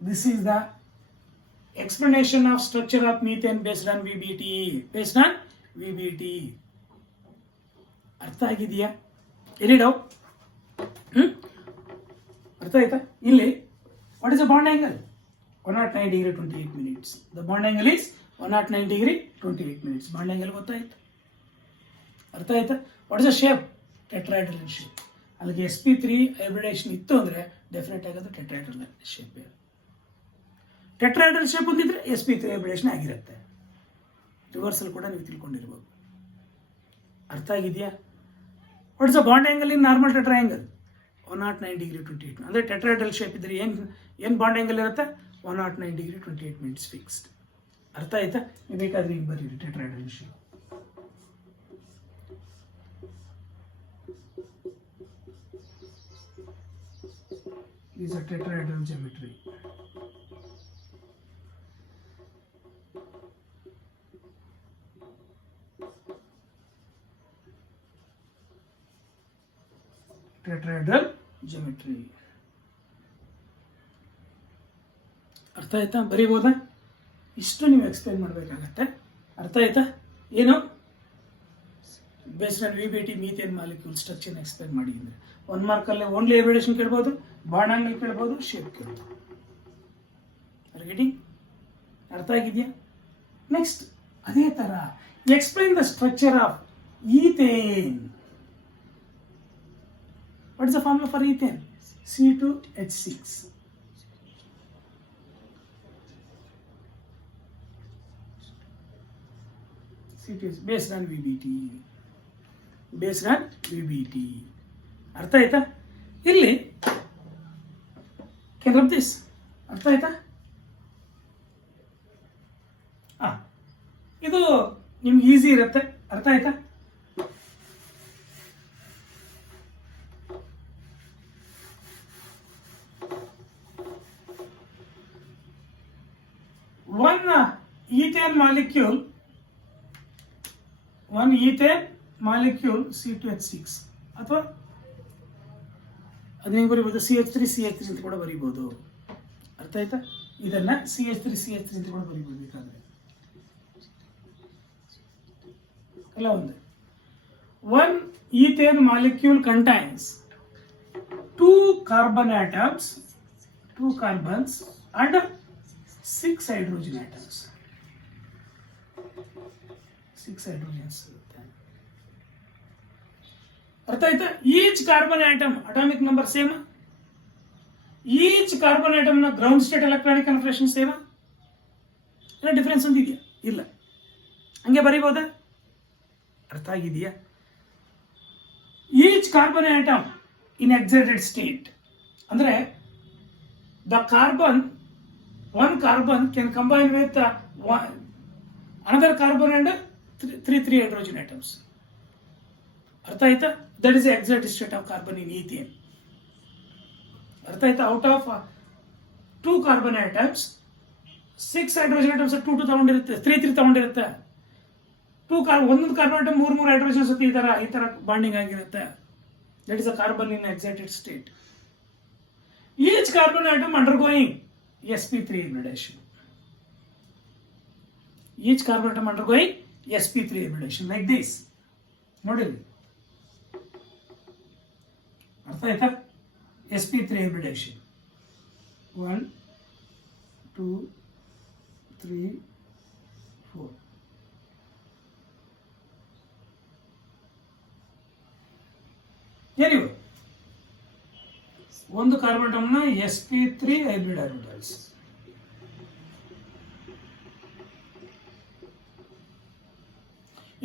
This is the explanation of structure of methane based on VBT. Based on VBT. ಅರ್ಥ ಆಗಿದೆಯಾ? Any doubt? ಅರ್ಥ ಆಯ್ತಾ? ಇಲ್ಲಿ what is the bond angle? 109 degree 28 minutes. The bond angle is 109 degree 28 minutes. Bond angle ಗೊತ್ತಾಯ್ತು? ಅರ್ಥ ಆಯ್ತಾ? What is the shape? Tetrahedral shape. ಅಲ್ಲಿಗೆ sp3 hybridization ಇತ್ತು ಅಂದ್ರೆ ಡೆಫಿನೆಟ್ ಆಗೋದು ಟೆಟ್ರಾಹೆಡ್ರಲ್ ಶೇಪ್. ಟೆಟ್ರಾಹೆಡ್ರಲ್ ಶೇಪ್ ಹೊಂದಿದ್ರೆ sp3 ಹೈಬ್ರಿಡೇಷನ್ ಆಗಿರುತ್ತೆ. ರಿವರ್ಸಲ್ ಕೂಡ ನೀವು ತಿಳ್ಕೊಂಡಿರ್ಬೋದು. ಅರ್ಥ ಆಗಿದೆಯಾ? What is the bond angle in normal tetrahedral? 109 degree 28. ಅಂದರೆ ಟೆಟ್ರಾಹೆಡ್ರಲ್ ಶೇಪ್ ಇದ್ರೆ ಏನು ಬಾಂಡ್ ಆಂಗಲ್ ಇರುತ್ತೆ? 109 degree 28 minutes ಫಿಕ್ಸ್ಡ್. ಅರ್ಥ ಆಯ್ತಾ? ನೀವು ಬೇಕಾದ್ರೆ ಹಿಂಗೆ ಬರೀರಿ tetrahedral shape. is a tetrahedral geometry. Tetrahedral geometry. ಅರ್ಥ ಆಯ್ತಾ? ಬರೀಬೋದಾ? ಇಷ್ಟು ನೀವು ಎಕ್ಸ್ಪ್ಲೈನ್ ಮಾಡಬೇಕಾಗತ್ತೆ. ಅರ್ಥ ಆಯ್ತಾ? ಏನು based on VBT methane molecule structure explain ಮಾಡಿ ಅಂದರೆ 1 ಮಾರ್ಕಲ್ಲೇ ಓನ್ಲಿ ಎವಿಡೇಷನ್ ಕೇಳ್ಬೋದು, ಬಾಂಡ್ ಆಂಗಲ್ ಕೇಳ್ಬೋದು, ಶೇಪ್ ಕೇಳ್ಬೋದು. ಗೆಟಿಂಗ್? ಅರ್ಥ ಆಗಿದೆಯಾ? ನೆಕ್ಸ್ಟ್ ಅದೇ ಥರ explain the structure of ethane. What is the formula for ethane? C2H6. based on VBT. Based on VBT. ಅರ್ಥ ಆಯ್ತಾ? ಇಲ್ಲಿ can rub this. ಅರ್ಥ ಆಯ್ತಾ? ಇದು ನಿಮ್ಗೆ ಈಸಿ ಇರುತ್ತೆ. ಅರ್ಥ ಆಯ್ತಾ? one ethane molecule C2H6 ಅಥವಾ ಅದನ್ನ ಬರೀಬಹುದು CH3 ಅಂತ ಕೂಡ ಬರೀಬಹುದು. ಅರ್ಥ ಆಯ್ತಾ? ಇದನ್ನ CH3 ಅಂತ ಕೂಡ ಬರೀಬಹುದು. ಬೇಕಾದ್ರೆ ಎಲ್ಲ ಒಂದೇ. one ethane molecule contains 2 carbon atoms, 2 carbons and 6 hydrogen atoms. 6 hydrogens. ಅರ್ಥ ಆಯ್ತಾ? Each carbon atom atomic number same, each carbon atom ನ ground state electronic confirmation same. ಏನೋ ಡಿಫರೆನ್ಸ್ ಒಂದಿದೆಯಾ? ಇಲ್ಲ. ಹಂಗೆ ಬರೀಬಹುದಾ? ಅರ್ಥ ಆಗಿದೆಯಾ? Each carbon atom in excited state ಅಂದ್ರೆ the carbon, one carbon can combine with another carbon and three hydrogen atoms. ಅರ್ಥ ಆಯ್ತಾ? That is the excited state of carbon in ethane. ಅರ್ಥ ಆಯ್ತಾ? Out of 2 carbon atoms 6 hydrogen atoms 2 ತಗೊಂಡಿರುತ್ತೆ, 3 ತಗೊಂಡಿರುತ್ತೆ. ಒಂದೊಂದು carbon atom 3 hydrogen ಜೊತೆ ಈ ತರ bonding ಆಗಿರುತ್ತೆ. That is a carbon in excited state. Each carbon atom undergoing sp3 hybridation. Each carbon atom undergoing sp3 hybridation like this. ನೋಡಿ, ಅರ್ಥ ಆಯ್ತಾ? sp3 hybridation 1 2 3 4. Anyway, ಒಂದು carbon atom ನ sp3 ಹೈಬ್ರಿಡ್ ಆರ್ಬಿಟಲ್ಸ್.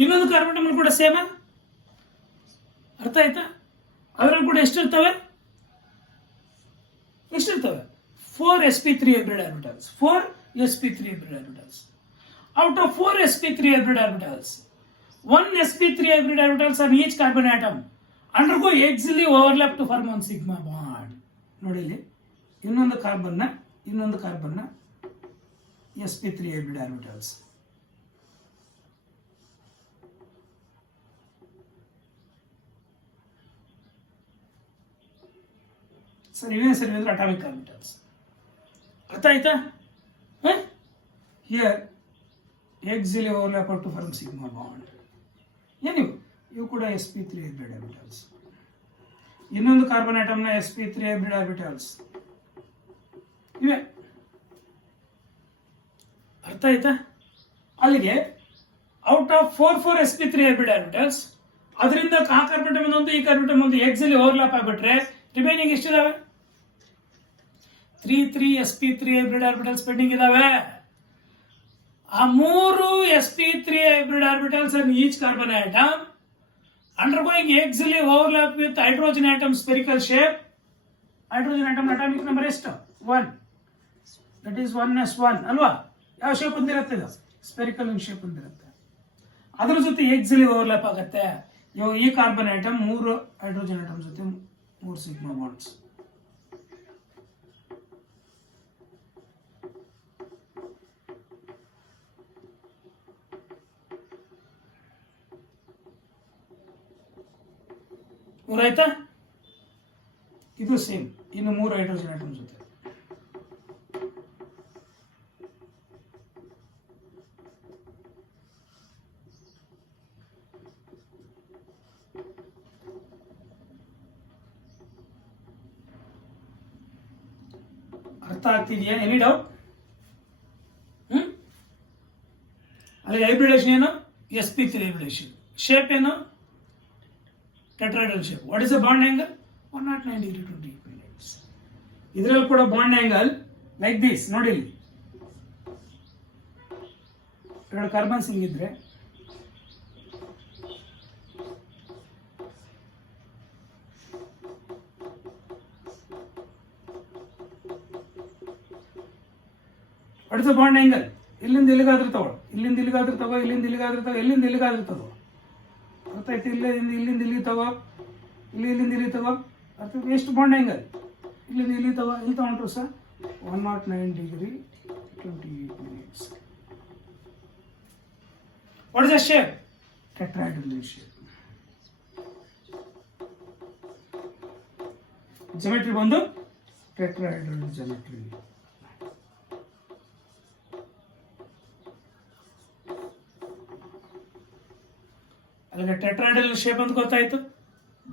ಇನ್ನೊಂದು ಕಾರ್ಬನ್ ಆಟಮ್ ಕೂಡ same. ಅರ್ಥ ಆಯ್ತಾ? ಅದರಲ್ಲಿ ಕೂಡ ಎಷ್ಟಿರ್ತವೆ? 4 sp3 hybrid orbitals. 4 sp3 hybrid orbitals. Out of 4 sp3 hybrid orbitals, 1 sp3 hybrid orbitals on each carbon atom undergo axially overlap to form one sigma bond. ನೋಡಿ ಇಲ್ಲಿ ಇನ್ನೊಂದು carbon ನ sp3 hybrid orbitals. ಸರಿ ಅಂದ್ರೆ ಅಟಾಮಿಕ್ ಆರ್ಬಿಟಲ್ಸ್. ಅರ್ಥ ಆಯ್ತಾ? Here axially overlap to form sigma bond. ಇವು ಕೂಡ sp3 hybrid orbitals. ಇನ್ನೊಂದು ಕಾರ್ಬನ್ ಆಟಮ್ ನ sp3 hybrid orbitals ಇವೆ. ಅರ್ಥ ಆಯ್ತಾ? ಅಲ್ಲಿಗೆ out of 4 sp3 hybrid orbitals ಅದರಿಂದ ಆ ಕಾರ್ಬನ್ ಆಟಮ್ ಒಂದು ಈ ಕಾರ್ಬನ್ ಆಟಮ್ ಒಂದು axially overlap ಆಗ್ಬಿಟ್ರೆ ರಿಮೈನಿಂಗ್ ಎಷ್ಟಿದಾವೆ? 3 sp3 hybrid orbitals ಪೆಂಡಿಂಗ್ ಇದಾವೆ. ಆ 3 sp3 hybrid orbitals and each carbon atom undergoing axially overlap with hydrogen atom spherical shape. Hydrogen atom atomic number ಎಷ್ಟು? 1. That is 1s1 ಅಲ್ವಾ? ಯಾವ shape ಹೊಂದಿರುತ್ತೆ? ಇದು ಸ್ಪೆರಿಕಲ್ ಶೇಪ್ ಹೊಂದಿರುತ್ತೆ. ಅದರ ಜೊತೆ axially overlap ಆಗುತ್ತೆ. ಈ ಕಾರ್ಬನ್ ಆಟಮ್ 3 ಹೈಡ್ರೋಜನ್ ಆಟಮ್ ಜೊತೆ 3 ಸಿಗ್ಮಾ ಬಾಂಡ್ಸ್. ಮೂರು ಆಯ್ತಾ? ಇದು ಸೇಮ್, ಇನ್ನು 3 ಹೈಡ್ರೋಜನ್ ಆಟಮ್ ಜೊತೆ. ಅರ್ಥ ಆಗ್ತಿದೆಯಾ? Any doubt? ಅಲ್ಲಿ ಹೈಬ್ರಿಡೇಷನ್ ಏನು? sp3 hybridization. ಶೇಪ್ ಏನು? Tetrahedral shape. What is the bond angle? 109 degree 28 minutes. ಇದರಲ್ಲಿ ಕೂಡ ಬಾಂಡ್ ಆಂಗಲ್ ಲೈಕ್ ದಿಸ್. ನೋಡಿ ಇಲ್ಲಿ 2 ಕಾರ್ಬನ್ಸ್ ಹಿಂಗಿದ್ರೆ what is the bond angle? ಇಲ್ಲಿಂದ ಇಲ್ಲಿಗಾದ್ರೂ ತಗೊಳ್ಳು, ಇಲ್ಲಿಂದ ಇಲ್ಲಿಗಾದ್ರೂ ತಗೋ, ಇಲ್ಲಿಂದ ಇಲ್ಲಿಗಾದ್ರೂ ತಗೋ, ಎಲ್ಲಿಂದ ಇಲ್ಲಿಗಾದ್ರೂ ತಗೋ. ಅರ್ಥ ಆಯ್ತು? ಇಲ್ಲಿಂದ ಇಲ್ಲಿ ತಗೋ, ಇಲ್ಲಿಂದ ಇಲ್ಲಿ ತಗೋ. ಅರ್ಥ? ಎಷ್ಟು ಬಾಂಡ್ ಆಂಗಲ್? ಇಲ್ಲಿಂದ ಇಲ್ಲಿ ತಗೋ, ಇಲ್ಲಿ ತಗೊಂಡ್ರು ಸಹ 109 degree 28 minutes. What is the shape? Tetrahedral shape. Geometry ಬಂದು ಟೆಟ್ರಾಹೆಡ್ರಲ್ ಜಿಯೋಮೆಟ್ರಿ. ಅಲ್ಲಿಗೆ ಟೆಟ್ರಾಹೆಡ್ರಲ್ ಶೇಪ್ ಅಂತ ಗೊತ್ತಾಯ್ತು.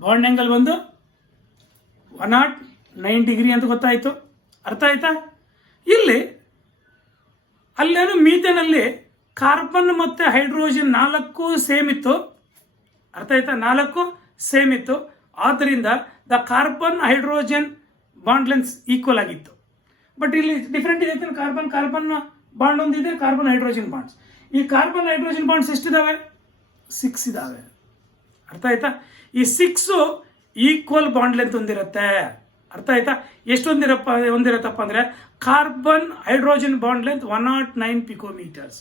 ಬಾಂಡ್ ಆಂಗಲ್ ಬಂದು 109 ಡಿಗ್ರಿ ಅಂತ ಗೊತ್ತಾಯ್ತು. ಅರ್ಥ ಆಯ್ತಾ? ಇಲ್ಲಿ ಅಲ್ಲೇನು ಮೀಥೇನಲ್ಲಿ ಕಾರ್ಬನ್ ಮತ್ತು ಹೈಡ್ರೋಜನ್ 4 ಸೇಮ್ ಇತ್ತು. ಅರ್ಥ ಆಯ್ತಾ? 4 ಸೇಮ್ ಇತ್ತು. ಆದ್ದರಿಂದ the carbon hydrogen bond lens equal ಆಗಿತ್ತು. ಬಟ್ ಇಲ್ಲಿ ಡಿಫ್ರೆಂಟ್ ಇದೆ. ಕಾರ್ಬನ್ ಬಾಂಡ್ ಒಂದಿದೆ, ಕಾರ್ಬನ್ ಹೈಡ್ರೋಜನ್ ಬಾಂಡ್ಸ್. ಈ ಕಾರ್ಬನ್ ಹೈಡ್ರೋಜನ್ ಬಾಂಡ್ಸ್ ಎಷ್ಟಿದಾವೆ? 6 ಇದಾವೆ. ಅರ್ಥ ಆಯ್ತಾ? ಈ 6 ಈಕ್ವಲ್ ಬಾಂಡ್ ಲೆಂತ್ ಹೊಂದಿರುತ್ತೆ. ಅರ್ಥ ಆಯ್ತಾ? ಎಷ್ಟು ಹೊಂದಿರತ್ತಪ್ಪ ಅಂದ್ರೆ ಕಾರ್ಬನ್ ಹೈಡ್ರೋಜನ್ ಬಾಂಡ್ ಲೆಂತ್ 109 ಪಿಕೋಮೀಟರ್ಸ್.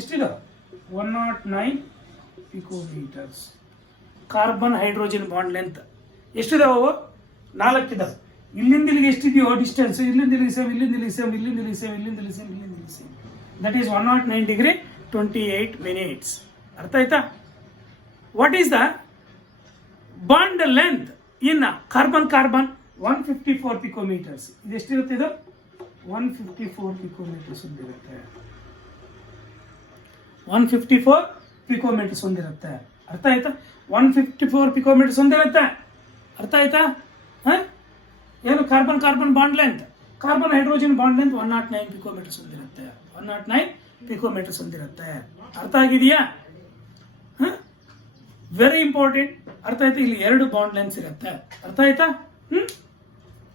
ಎಷ್ಟಿದೆ? 109 ಪಿಕೋಮೀಟರ್ಸ್ ಕಾರ್ಬನ್ ಹೈಡ್ರೋಜನ್ ಬಾಂಡ್ ಲೆಂತ್. ಎಷ್ಟಿದಾವೆ? 4 ಇದಾವೆ. ಇಲ್ಲಿಂದ ಇಲ್ಲಿಗೆ ಎಷ್ಟಿದೆಯೋ ಡಿಸ್ಟೆನ್ಸ್, ಇಲ್ಲಿಂದ ಇಲ್ಲಿಗೆ ಸೇಮ್, ಇಲ್ಲಿಂದ ಇಲ್ಲಿಗೆ ಸೇಮ್, ಇಲ್ಲಿಂದ ಇಲ್ಲಿಗೆ ಸೇಮ್, ಇಲ್ಲಿಂದ ಇಲ್ಲಿಗೆ ಸೇಮ್, ಇಲ್ಲಿಂದ ಇಲ್ಲಿಗೆ same. That is 109 degree 28 minutes. ಅರ್ಥ ಆಯ್ತಾ? What is the bond length in carbon 154 ಪಿಕೋಮೀಟರ್ಸ್. ಇದು ಎಷ್ಟಿರುತ್ತೆ? ಇದು 154 ಪಿಕೋಮೀಟರ್ಸ್ ಹೊಂದಿರುತ್ತೆ. 154 ಪಿಕೋಮೀಟರ್ಸ್ ಹೊಂದಿರುತ್ತೆ. ಅರ್ಥ ಆಯ್ತಾ? 154 ಪಿಕೋಮೀಟರ್ಸ್ ಹೊಂದಿರುತ್ತೆ. ಅರ್ಥ ಆಯ್ತಾ? ಏನು carbon bond length, carbon hydrogen bond length 109 picometres ಹೊಂದಿರುತ್ತೆ. 109 ಪಿಕೋಮೀಟರ್ಸ್ ಹೊಂದಿರುತ್ತೆ. ಅರ್ಥ ಆಗಿದೆಯಾ? Very important. ಅರ್ಥ ಆಯ್ತಾ? ಇಲ್ಲಿ 2 ಬಾಂಡ್ ಲೆನ್ಸ್ ಇರುತ್ತೆ. ಅರ್ಥ ಆಯ್ತಾ?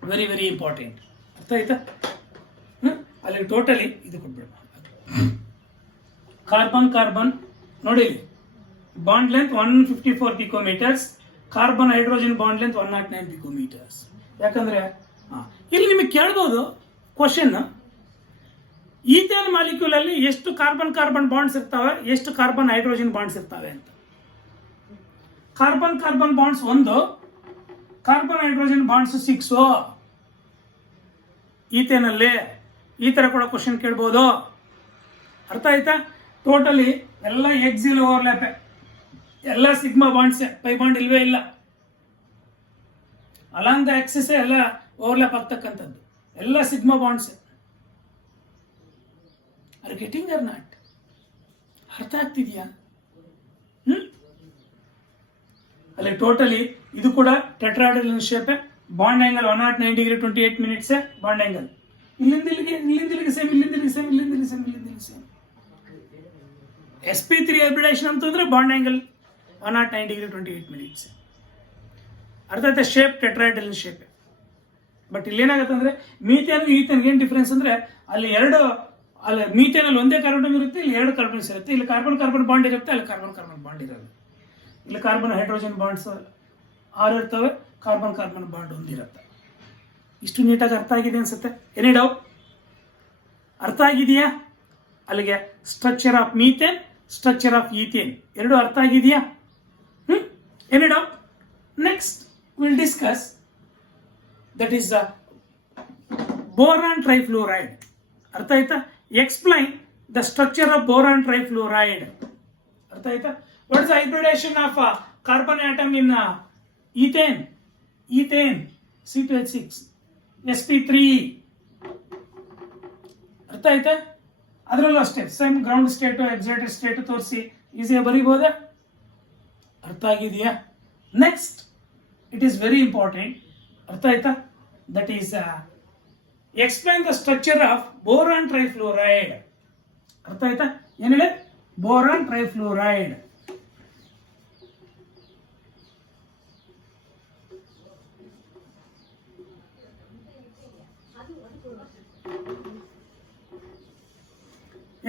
Very very important. ಅರ್ಥ ಆಯ್ತಾ? ಅಲ್ಲಿ ಟೋಟಲಿ ಇದು ಕೊಟ್ಬಿಡ. ಕಾರ್ಬನ್ ನೋಡಿ, bond length 154 picometres, carbon hydrogen bond length 109 picometres. ಯಾಕಂದ್ರೆ ಇಲ್ಲಿ ನಿಮಗೆ ಕೇಳ್ಬೋದು ಕ್ವಶನ್, ಈಥೇನ್ ಮಾಲಿಕ್ಯೂಲ್ ಅಲ್ಲಿ ಎಷ್ಟು ಕಾರ್ಬನ್ ಬಾಂಡ್ಸ್ ಇರ್ತವೆ, ಎಷ್ಟು ಕಾರ್ಬನ್ ಹೈಡ್ರೋಜನ್ ಬಾಂಡ್ಸ್ ಇರ್ತವೆ ಅಂತ. Carbon bonds 1, carbon hydrogen bonds 6 ಈಥೇನಲ್ಲಿ. ಈ ತರ ಕೂಡ ಕ್ವಶನ್ ಕೇಳ್ಬೋದು. ಅರ್ಥ ಆಯ್ತಾ? ಟೋಟಲಿ ಎಲ್ಲ ಎಕ್ಸಿಲ್ ಓವರ್ಲ್ಯಾಪ್, ಎಲ್ಲ ಸಿಗ್ಮಾ ಬಾಂಡ್ಸ್, ಪೈ ಬಾಂಡ್ ಇಲ್ವೇ ಇಲ್ಲ. ಅಲಾಂಗ್ ದ ಆಕ್ಸಿಸ್ ಎಲ್ಲ ಓವರ್ಲ್ಯಾಪ್ ಆಗ್ತಕ್ಕಂಥದ್ದು, ಎಲ್ಲ sigma bonds. Are getting or not? ಅರ್ಥ ಆಗ್ತಿದೆಯಾ? ಅಲ್ಲಿ ಟೋಟಲಿ ಇದು ಕೂಡ tetrahedral shape. Bond angle 109 degree 28 minutes bond angle. ಇಲ್ಲಿಂದ ಇಲ್ಲಿಗೆ ಸೇಮ್, ಇಲ್ಲಿಂದ ಇಲ್ಲಿಗೆ ಸೇಮ್, ಇಲ್ಲಿಂದ ಇಲ್ಲಿಗೆ ಸೇಮ್, ಇಲ್ಲಿಂದ ಇಲ್ಲಿಗೆ ಸೇಮ್. sp3 ಹೈಬ್ರಿಡೇಷನ್ ಅಂತಂದ್ರೆ ಬಾಂಡ್ ಆಂಗಲ್ 109 ಡಿಗ್ರಿ 28 ಮಿನಿಟ್ಸ್. ಅರ್ಥ ಆಯ್ತಾ? Shape tetrahedral shape. ಬಟ್ ಇಲ್ಲಿ ಏನಾಗುತ್ತೆ ಅಂದ್ರೆ ಮೀಥೇನ್ ಈಥೇನ್ ಏನ್ ಡಿಫ್ರೆನ್ಸ್ ಅಂದ್ರೆ ಅಲ್ಲಿ ಮೀಥೇನ್ ಅಲ್ಲಿ ಒಂದೇ ಕಾರ್ಬನ್ ಇರುತ್ತೆ, ಇಲ್ಲಿ 2 ಕಾರ್ಬನ್ಸ್ ಇರುತ್ತೆ. ಇಲ್ಲಿ ಕಾರ್ಬನ್ ಬಾಂಡ್ ಇರುತ್ತೆ, ಅಲ್ಲಿ ಕಾರ್ಬನ್ ಬಾಂಡ್ ಇರಲ್ಲ. ಇಲ್ಲಿ ಕಾರ್ಬನ್ ಹೈಡ್ರೋಜನ್ ಬಾಂಡ್ಸ್ 6 ಇರ್ತವೆ, ಕಾರ್ಬನ್ ಬಾಂಡ್ 1 ಇರುತ್ತೆ. ಇಷ್ಟು ನೀಟಾಗಿ ಅರ್ಥ ಆಗಿದೆ ಅನ್ಸುತ್ತೆ. Any doubt? ಅರ್ಥ ಆಗಿದೆಯಾ? ಅಲ್ಲಿಗೆ structure of methane, structure of ethane 2 ಅರ್ಥ ಆಗಿದೆಯಾ? Any doubt? Next will discuss that is the boron trifluoride. ಅರ್ಥ ಆಯ್ತಾ? Explain the structure of boron trifluoride. ಅರ್ಥ ಆಯ್ತಾ? What is the hybridization of carbon atom in ethane? Ethane, C2H6, sp3. ಅರ್ಥ ಆಯ್ತಾ? ಅದರಲ್ಲೂ ಅಷ್ಟೇ same ground state excited state ತೋರಿಸಿ ಈಸಿಯಾಗಿ ಬರೀಬೋದಾ? ಅರ್ಥ ಆಗಿದೆಯಾ? Next it is very important. ಅರ್ಥ ಆಯ್ತಾ? That is explain the structure of boron trifluoride. ಅರ್ಥ ಆಯ್ತಾ? ಏನ್ ಹೇಳಿ? Boron trifluoride.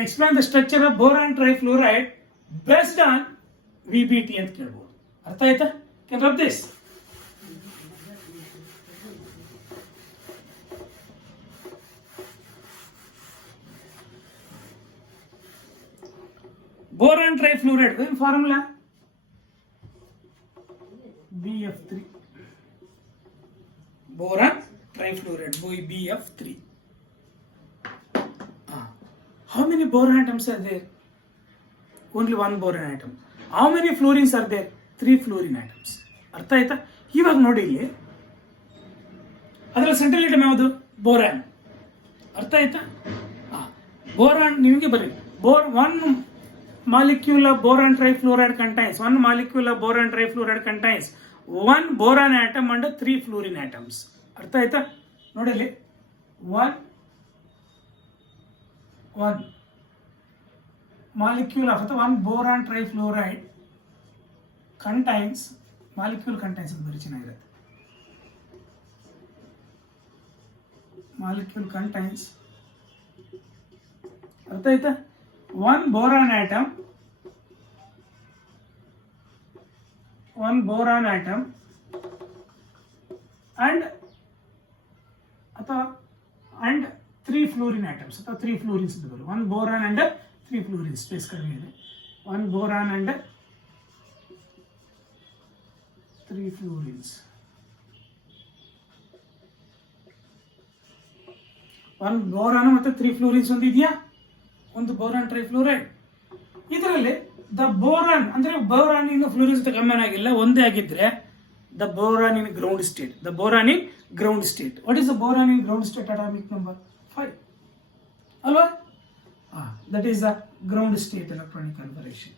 Explain the structure of boron trifluoride based on VBT ಅಂತ ಕೇಳಬಹುದು. ಅರ್ಥ ಆಯ್ತಾ? Can rub this. Boron trifluoride ಏನು formula? BF3. Boron trifluoride BF3. How many boron atoms are there? Only one boron atom. How many fluorines are there? 3 fluorine atoms. ಅರ್ಥ ಆಯ್ತಾ? ಇವಾಗ ನೋಡಿ ಇಲ್ಲಿ ಅದರ ಸೆಂಟ್ರಲ್ ಆಟಮ್ ಯಾವುದು? ಬೋರಾನ್. ಅರ್ಥ ಆಯ್ತಾ? ಬೋರಾನ್ ನಿಮಗೆ ಬರೀ one molecule of boron trifluoride contains one molecule of boron trifluoride contains 1 boron atom and 3 fluorine atoms. ಅರ್ಥ ಆಯ್ತಾ? ನೋಡಿ ಇಲ್ಲಿ one molecule of one boron trifluoride contains molecule contains very ಚೆನ್ನಾಗಿರುತ್ತೆ. molecule contains ಅರ್ಥ ಆಯ್ತಾ? one boron atom and and 3 fluorine atoms ಅಥವಾ 3 fluorines ಅಂತ ಬರುತ್ತೆ. 1 boron and 3 fluorines ಸ್ಪೇಸ್ ಕಡಿಮೆ ಇದೆ. 1 boron and 3 fluorines. 1 boron ಮತ್ತು 3 fluorines ಹೊಂದಿದೆಯಾ? ಒಂದು ಬೋರಾನ್ ಟ್ರೈಫ್ಲೋರೈಡ್. ಇದರಲ್ಲಿ ದ ಬೋರಾನ್ ಅಂದ್ರೆ ಬೋರಾನ್ ಇನ್ ಫ್ಲೂರಿನ್ಸ್ ಕಮ್ಮಿ ಆಗಿಲ್ಲ, ಒಂದೇ ಆಗಿದ್ರೆ the boron in ground state. The boron in ground state. What is the boron in ground state atomic number 5 ಅಲ್ವಾ? That is the ground state electronic confirmation.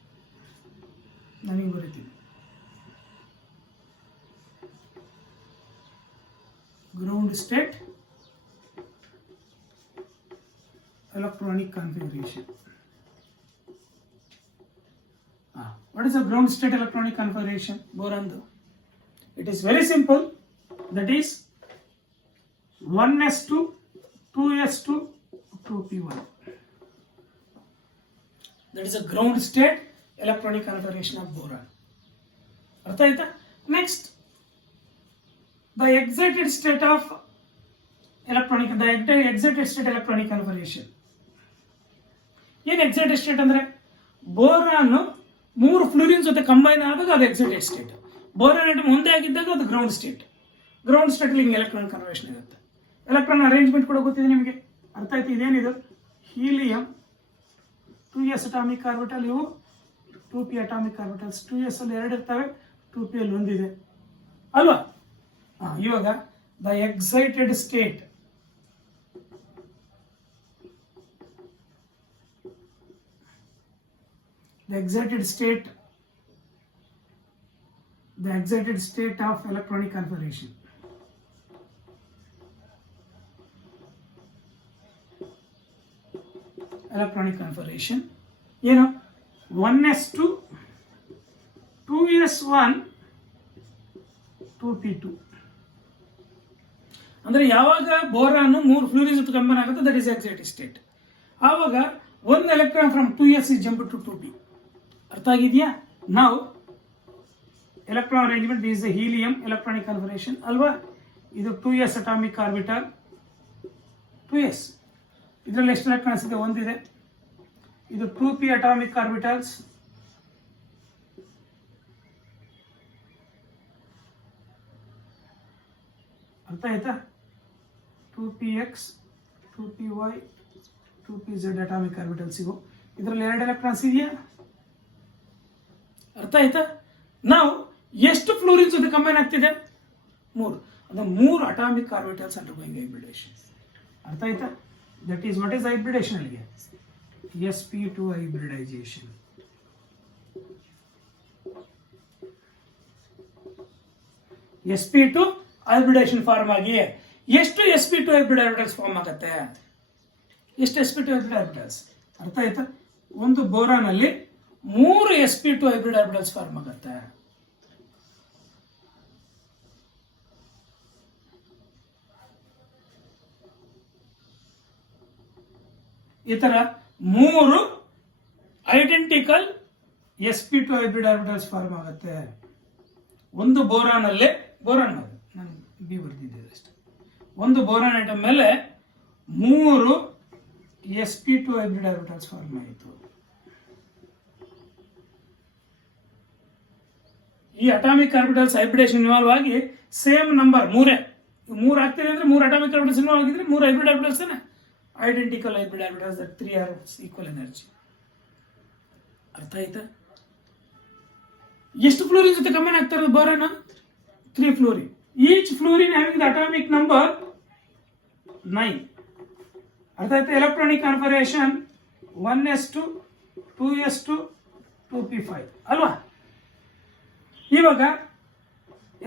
ನನಗೆ ಬರೀತೀನಿ ground state electronic configuration. What is the ground state electronic configuration? Boron. It is very simple. That is 1s2, 2s2, 2p1. That is a ground state electronic configuration of boron. Artha aita? Next, the excited state electronic configuration. ಏನು excited state ಅಂದ್ರೆ boron 3 ಫ್ಲೂರಿನ್ಸ್ ಜೊತೆ combine ಆದಾಗ ಅದು excited state. Boron atom ಒಂದೇ ಆಗಿದ್ದಾಗ ಅದು ground state. Ground state ಅಲ್ಲಿ ಹಿಂಗೆ ಎಲೆಕ್ಟ್ರಾನ್ ಕನ್ವರ್ಷನ್ ಇರುತ್ತೆ. ಎಲೆಕ್ಟ್ರಾನ್ ಅರೇಂಜ್ಮೆಂಟ್ ಕೂಡ ಗೊತ್ತಿದೆ ನಿಮಗೆ. ಅರ್ಥ ಆಯ್ತು? ಇದೇನಿದು ಹೀಲಿಯಂ 2s ಅಟಾಮಿಕ್ ಆರ್ಬಿಟಲ್, ಇವು 2p ಅಟಾಮಿಕ್ ಆರ್ಬಿಟಲ್ಸ್. 2s ಅಲ್ಲಿ 2 ಇರ್ತವೆ, 2p ಅಲ್ಲಿ ಒಂದಿದೆ ಅಲ್ವಾ? ಇವಾಗ the excited state the excited state of electronic configuration. You know, 1s2, 2s1, 2p2. ಅಂದ್ರೆ ಯಾವಾಗ ಬೋರಾನ್ 3 ಫ್ಲೂರಿನ್ಸ್ ಜೊತೆ ಕಂಬೈನ್ ಆಗುತ್ತೆ, ದಟ್ ಇಸ್ ಎಕ್ಸೈಟೆಡ್ ಸ್ಟೇಟ್. ಆವಾಗ 1 electron from 2s is jumped to 2p. ಅರ್ಥ ಆಗಿದೆಯಾ? ನಾವು electron arrangement is the helium electronic confirmation ಅಲ್ವಾ? ಇದು 2s ಅಟಾಮಿಕ್ ಆರ್ಬಿಟಲ್ 2s. ಇದರಲ್ಲಿ ಎಷ್ಟು ಎಲೆಕ್ಟ್ರಾನ್ಸ್ ಇದೆ? ಒಂದಿದೆ. ಇದು 2p ಅಟಾಮಿಕ್ ಆರ್ಬಿಟಲ್ಸ್. ಅರ್ಥ ಆಯ್ತಾ? 2px, 2py, 2pz atomic orbitals ಇವು. ಇದರಲ್ಲಿ 2 ಎಲೆಕ್ಟ್ರಾನ್ಸ್ ಇದೆಯಾ? ಅರ್ಥ ಆಯ್ತಾ? ನಾವು ಎಷ್ಟು ಫ್ಲೋರಿನ್ ಜೊತೆ ಕಂಬೈನ್ ಆಗ್ತಿದೆ? 3. ಅದು 3 ಅಟಾಮಿಕ್ ಆರ್ಬಿಟಲ್ಸ್ ಅಂಡರ್ಗೋಯಿಂಗ್ ಹೈಬ್ರಿಡೇಷನ್. ಅರ್ಥ ಆಯ್ತಾ? That is what is hybridisation ಅಲ್ಲಿಗೆ? sp2 hybridisation. sp2 hybridisation form ಆಗಿ ಎಷ್ಟು sp2 ಹೈಬ್ರಿಡ್ ಆರ್ಬಿಟಲ್ಸ್ ಫಾರ್ಮ್ ಆಗುತ್ತೆ? ಎಷ್ಟು sp2 ಹೈಬ್ರಿಡ್ ಆರ್ಬಿಟಲ್ಸ್? ಅರ್ಥ ಆಯ್ತಾ? ಒಂದು ಬೋರಾನ್ ಅಲ್ಲಿ 3 sp2 ಹೈಬ್ರಿಡ್ ಆರ್ಬಿಟಲ್ಸ್ ಫಾರ್ಮ್ ಆಗುತ್ತೆ. ಈ ತರ 3 identical sp2 hybrid orbitals form ಆಗುತ್ತೆ ಒಂದು ಬೋರಾನ್ ಅಲ್ಲಿ. ಬೋರಾನ್ ನಾನು ಬಿ ಬರ್ತಿದ್ದೆ ಅಷ್ಟೇ. ಒಂದು ಬೋರಾನ್ ಐಟಮ್ ಮೇಲೆ 3 sp2 ಹೈಬ್ರಿಡ್ ಆರ್ಬಿಟಲ್ಸ್ ಫಾರ್ಮ್ ಆಯಿತು. ಈ ಅಟಾಮಿಕ್ ಆರ್ಬಿಟಲ್ಸ್ ಹೈಬ್ರಿಡೇಷನ್ ಇನ್ವಾಲ್ವ್ ಆಗಿ ಸೇಮ್ ನಂಬರ್ 3 ಆಗ್ತಿದೆ ಅಂದ್ರೆ 3 ಅಟಾಮಿಕ್ ಆರ್ಬಿಟಲ್ಸ್ ಇನ್ವಾಲ್ವ್ ಆಗಿದ್ರೆ 3 hybrid orbitals identical hybrid orbitals that 3 are equal energy. ಅರ್ಥ ಆಯ್ತಾ? ಎಷ್ಟು ಫ್ಲೋರಿನ್ ಜೊತೆ ಕಂಬೈನ್ ಆಗ್ತಾ ಇರೋದು boron? 3 fluorine. Each fluorine having the atomic number 9. ಅರ್ಥ ಆಯ್ತಾ? Electronic configuration 1s2 2s2 2p5 ಅಲ್ವಾ? ಇವಾಗ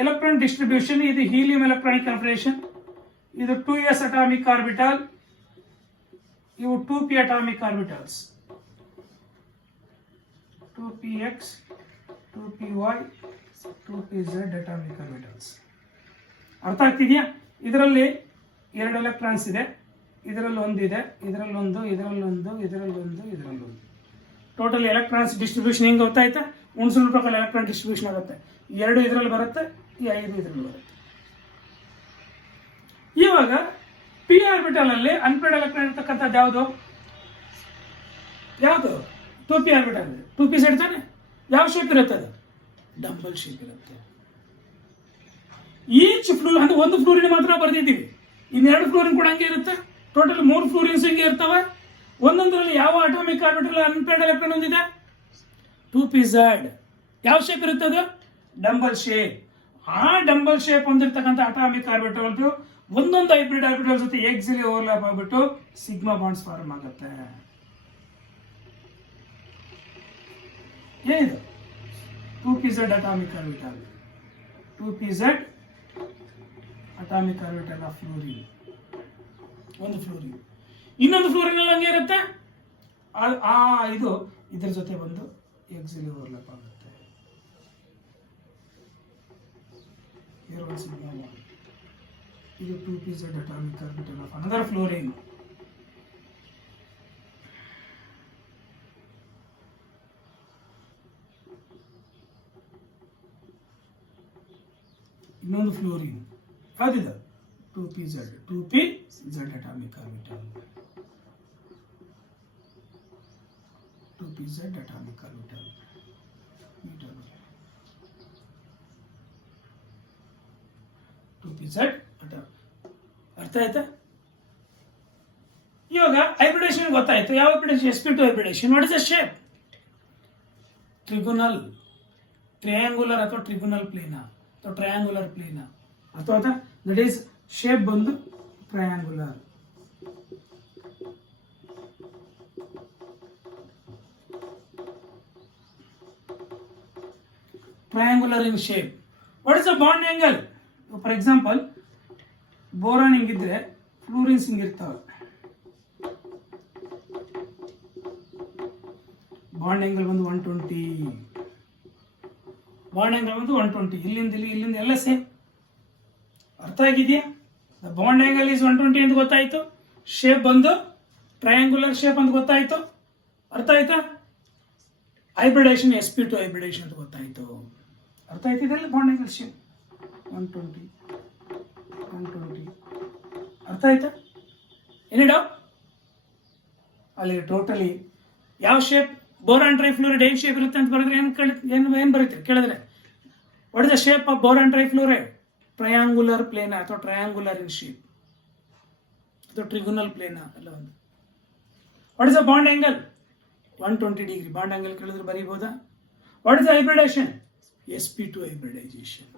ಎಲೆಕ್ಟ್ರಾನ್ ಡಿಸ್ಟ್ರಿಬ್ಯೂಷನ್, ಇದು ಹೀಲಿಯಂ ಎಲೆಕ್ಟ್ರಾನಿಕ್ ಕಾನ್ಫಿಗರೇಷನ್, ಇದು 2s ಅಟಾಮಿಕ್ ಆರ್ಬಿಟಲ್, ಇವು 2p atomic orbitals, 2px 2py 2pz atomic orbitals. ಅರ್ಥ ಆಗ್ತಿದೆಯಾ? ಇದರಲ್ಲಿ 2 ಎಲೆಕ್ಟ್ರಾನ್ಸ್ ಇದೆ, ಇದರಲ್ಲಿ ಒಂದಿದೆ, ಇದರಲ್ಲೊಂದು, ಇದರಲ್ಲೊಂದು, ಇದರಲ್ಲೊಂದು, ಇದರಲ್ಲೊಂದು. ಟೋಟಲ್ ಎಲೆಕ್ಟ್ರಾನ್ಸ್ ಡಿಸ್ಟ್ರಿಬ್ಯೂಷನ್ ಹೆಂಗೆ ಗೊತ್ತಾಯ್ತಾ? ಉಣ್ಸೂರು ಪ್ರಕಾರ ಎಲೆಕ್ಟ್ರಾನ್ ಡಿಸ್ಟ್ರಿಬ್ಯೂಷನ್ ಆಗುತ್ತೆ. 2 ಇದರಲ್ಲಿ ಬರುತ್ತೆ, ಈ 5 ಇದರಲ್ಲಿ ಬರುತ್ತೆ. ಇವಾಗ ಪಿ ಆರ್ಬಿಟಲ್ ಅಲ್ಲಿ ಅನ್ಪೇರ್ಡ್ ಎಲೆಕ್ಟ್ರಾನ್ ಇರ್ತಕ್ಕಂಥದ್ದು ಯಾವುದು? 2p orbital. 2p ಸೆಟ್ ತಾನೆ? ಯಾವ ಶೇಪ್ ಇರುತ್ತೆ? ಅದು ಡಂಬಲ್ ಶೇಪ್ ಇರುತ್ತೆ. ಈಚ್ ಫ್ಲೋರ್ ಅಂದ್ರೆ ಒಂದು ಫ್ಲೋರಿನ್ ಮಾತ್ರ ಬರ್ದಿದ್ದೀವಿ, ಇನ್ನೆರಡು ಫ್ಲೋರಿನ್ ಕೂಡ ಹಂಗೆ ಇರುತ್ತೆ. ಟೋಟಲ್ 3 ಫ್ಲೋರಿನ್ಸ್ ಹಿಂಗೆ ಇರ್ತವೆ. ಒಂದೊಂದರಲ್ಲಿ ಯಾವ ಅಟಾಮಿಕ್ ಆರ್ಬಿಟಲ್ ಅನ್ಪೇರ್ಡ್ ಎಲೆಕ್ಟ್ರಾನ್ ಹೊಂದಿದೆ? 2pz. ಯಾವ ಶೇಪ್ ಇರುತ್ತೆ? ಅದು ಡಂಬಲ್ ಶೇಪ್. ಆ ಡಂಬಲ್ ಶೇಪ್ ಹೊಂದಿರತಕ್ಕಂಥ ಅಟಾಮಿಕ್ ಆರ್ಬಿಟಲ್ ಒಂದೊಂದು ಹೈಬ್ರಿಡ್ ಆರ್ಬಿಟಲ್ ಜೊತೆ ಎಕ್ಸಿಲಿ ಓವರ್ಲ್ಯಾಪ್ ಆಗ್ಬಿಟ್ಟು ಸಿಗ್ಮಾ ಬಾಂಡ್ಸ್ ಫಾರ್ಮ್ ಆಗುತ್ತೆ. ಏನಿದು? 2pz atomic orbital. 2pz atomic orbital of fluorine. ಒಂದು ಫ್ಲೋರಿನ್. ಇನ್ನೊಂದು ಫ್ಲೋರಿನ್ ಅಲ್ಲಿ ಹಂಗೆ ಇರುತ್ತೆ. ಇದು ಇದ್ರ ಜೊತೆ ಬಂದು ಎಕ್ಸಿಲಿ ಓವರ್ಲ್ಯಾಪ್ ಆಗುತ್ತೆ. ಇದು 2pz atomic orbital of another fluorine. ಇನ್ನೊಂದು ಫ್ಲೋರಿನ್ ಯಾವ್ದಿದೆ? 2pz atomic orbital. 2pz atomic orbital. 2pz ಅರ್ಥ ಆಯ್ತಾ? ಇವಾಗ ಹೈಬ್ರಿಡೇಷನ್ ಗೊತ್ತಾಯ್ತು. ಯಾವ hybridization? sp2 hybridization. What is the shape? Trigonal, triangular ಅಥವಾ ಟ್ರಿಗುನಲ್ ಪ್ಲೇನಾ ಅಥವಾ ಟ್ರಯಾಂಗುಲರ್ ಪ್ಲೇನಾ ಅಥವಾ ದಟ್ ಈಸ್ ಶೇಪ್ ಬಂದು triangular. Triangular in shape. What is the bond angle? For example boron ಹಿಂಗಿದ್ರೆ ಫ್ಲೋರಿನ್ಸ್ ಹಿಂಗಿರ್ತಾವೆ. ಬಾಂಡ್ ಆಂಗಲ್ ಬಂದು 120. ಬಾಂಡ್ ಆಂಗಲ್ ಬಂದು 120. ಇಲ್ಲಿಂದ ಇಲ್ಲಿಂದ ಎಲ್ಲ ಸೇಮ್. ಅರ್ಥ ಆಗಿದೆಯಾ? ದ ಬಾಂಡ್ ಆಂಗಲ್ ಈಸ್ 120 ಅಂತ ಗೊತ್ತಾಯ್ತು. ಶೇಪ್ ಬಂದು ಟ್ರಯಾಂಗುಲರ್ ಶೇಪ್ ಅಂತ ಗೊತ್ತಾಯ್ತು. ಅರ್ಥ ಆಯ್ತಾ? ಹೈಬ್ರಿಡೇಷನ್ sp2 ಹೈಬ್ರಿಡೇಷನ್ ಅಂತ ಗೊತ್ತಾಯ್ತು. ಅರ್ಥ ಆಯ್ತಿದೆಲ್ಲ? Bond angle shape 120 120. ಅರ್ಥ ಆಯ್ತಾ? Any doubt? ಅಲ್ಲಿ ಟೋಟಲಿ ಯಾವ ಶೇಪ್? ಬೋರಾನ್ ಟ್ರೈಫ್ಲೋರೈಡ್ ಏನ್ ಶೇಪ್ ಇರುತ್ತೆ ಅಂತ ಬರೆದ್ರೆ ಏನು ಬರೀತೀರಿ ಕೇಳಿದ್ರೆ? What is the shape of boron trifluoride? Triangular plane ಅಥವಾ ಟ್ರಯಾಂಗುಲರ್ ಇನ್ ಶೇಪ್ ಅಥವಾ ಟ್ರಿಗುನಲ್ ಪ್ಲೇನ್ ಎಲ್ಲ ಒಂದು. What is the bond angle? 120 degree. Bond angle ಕೇಳಿದ್ರೆ ಬರೀಬಹುದಾ? What is hybridization? sp2 hybridization.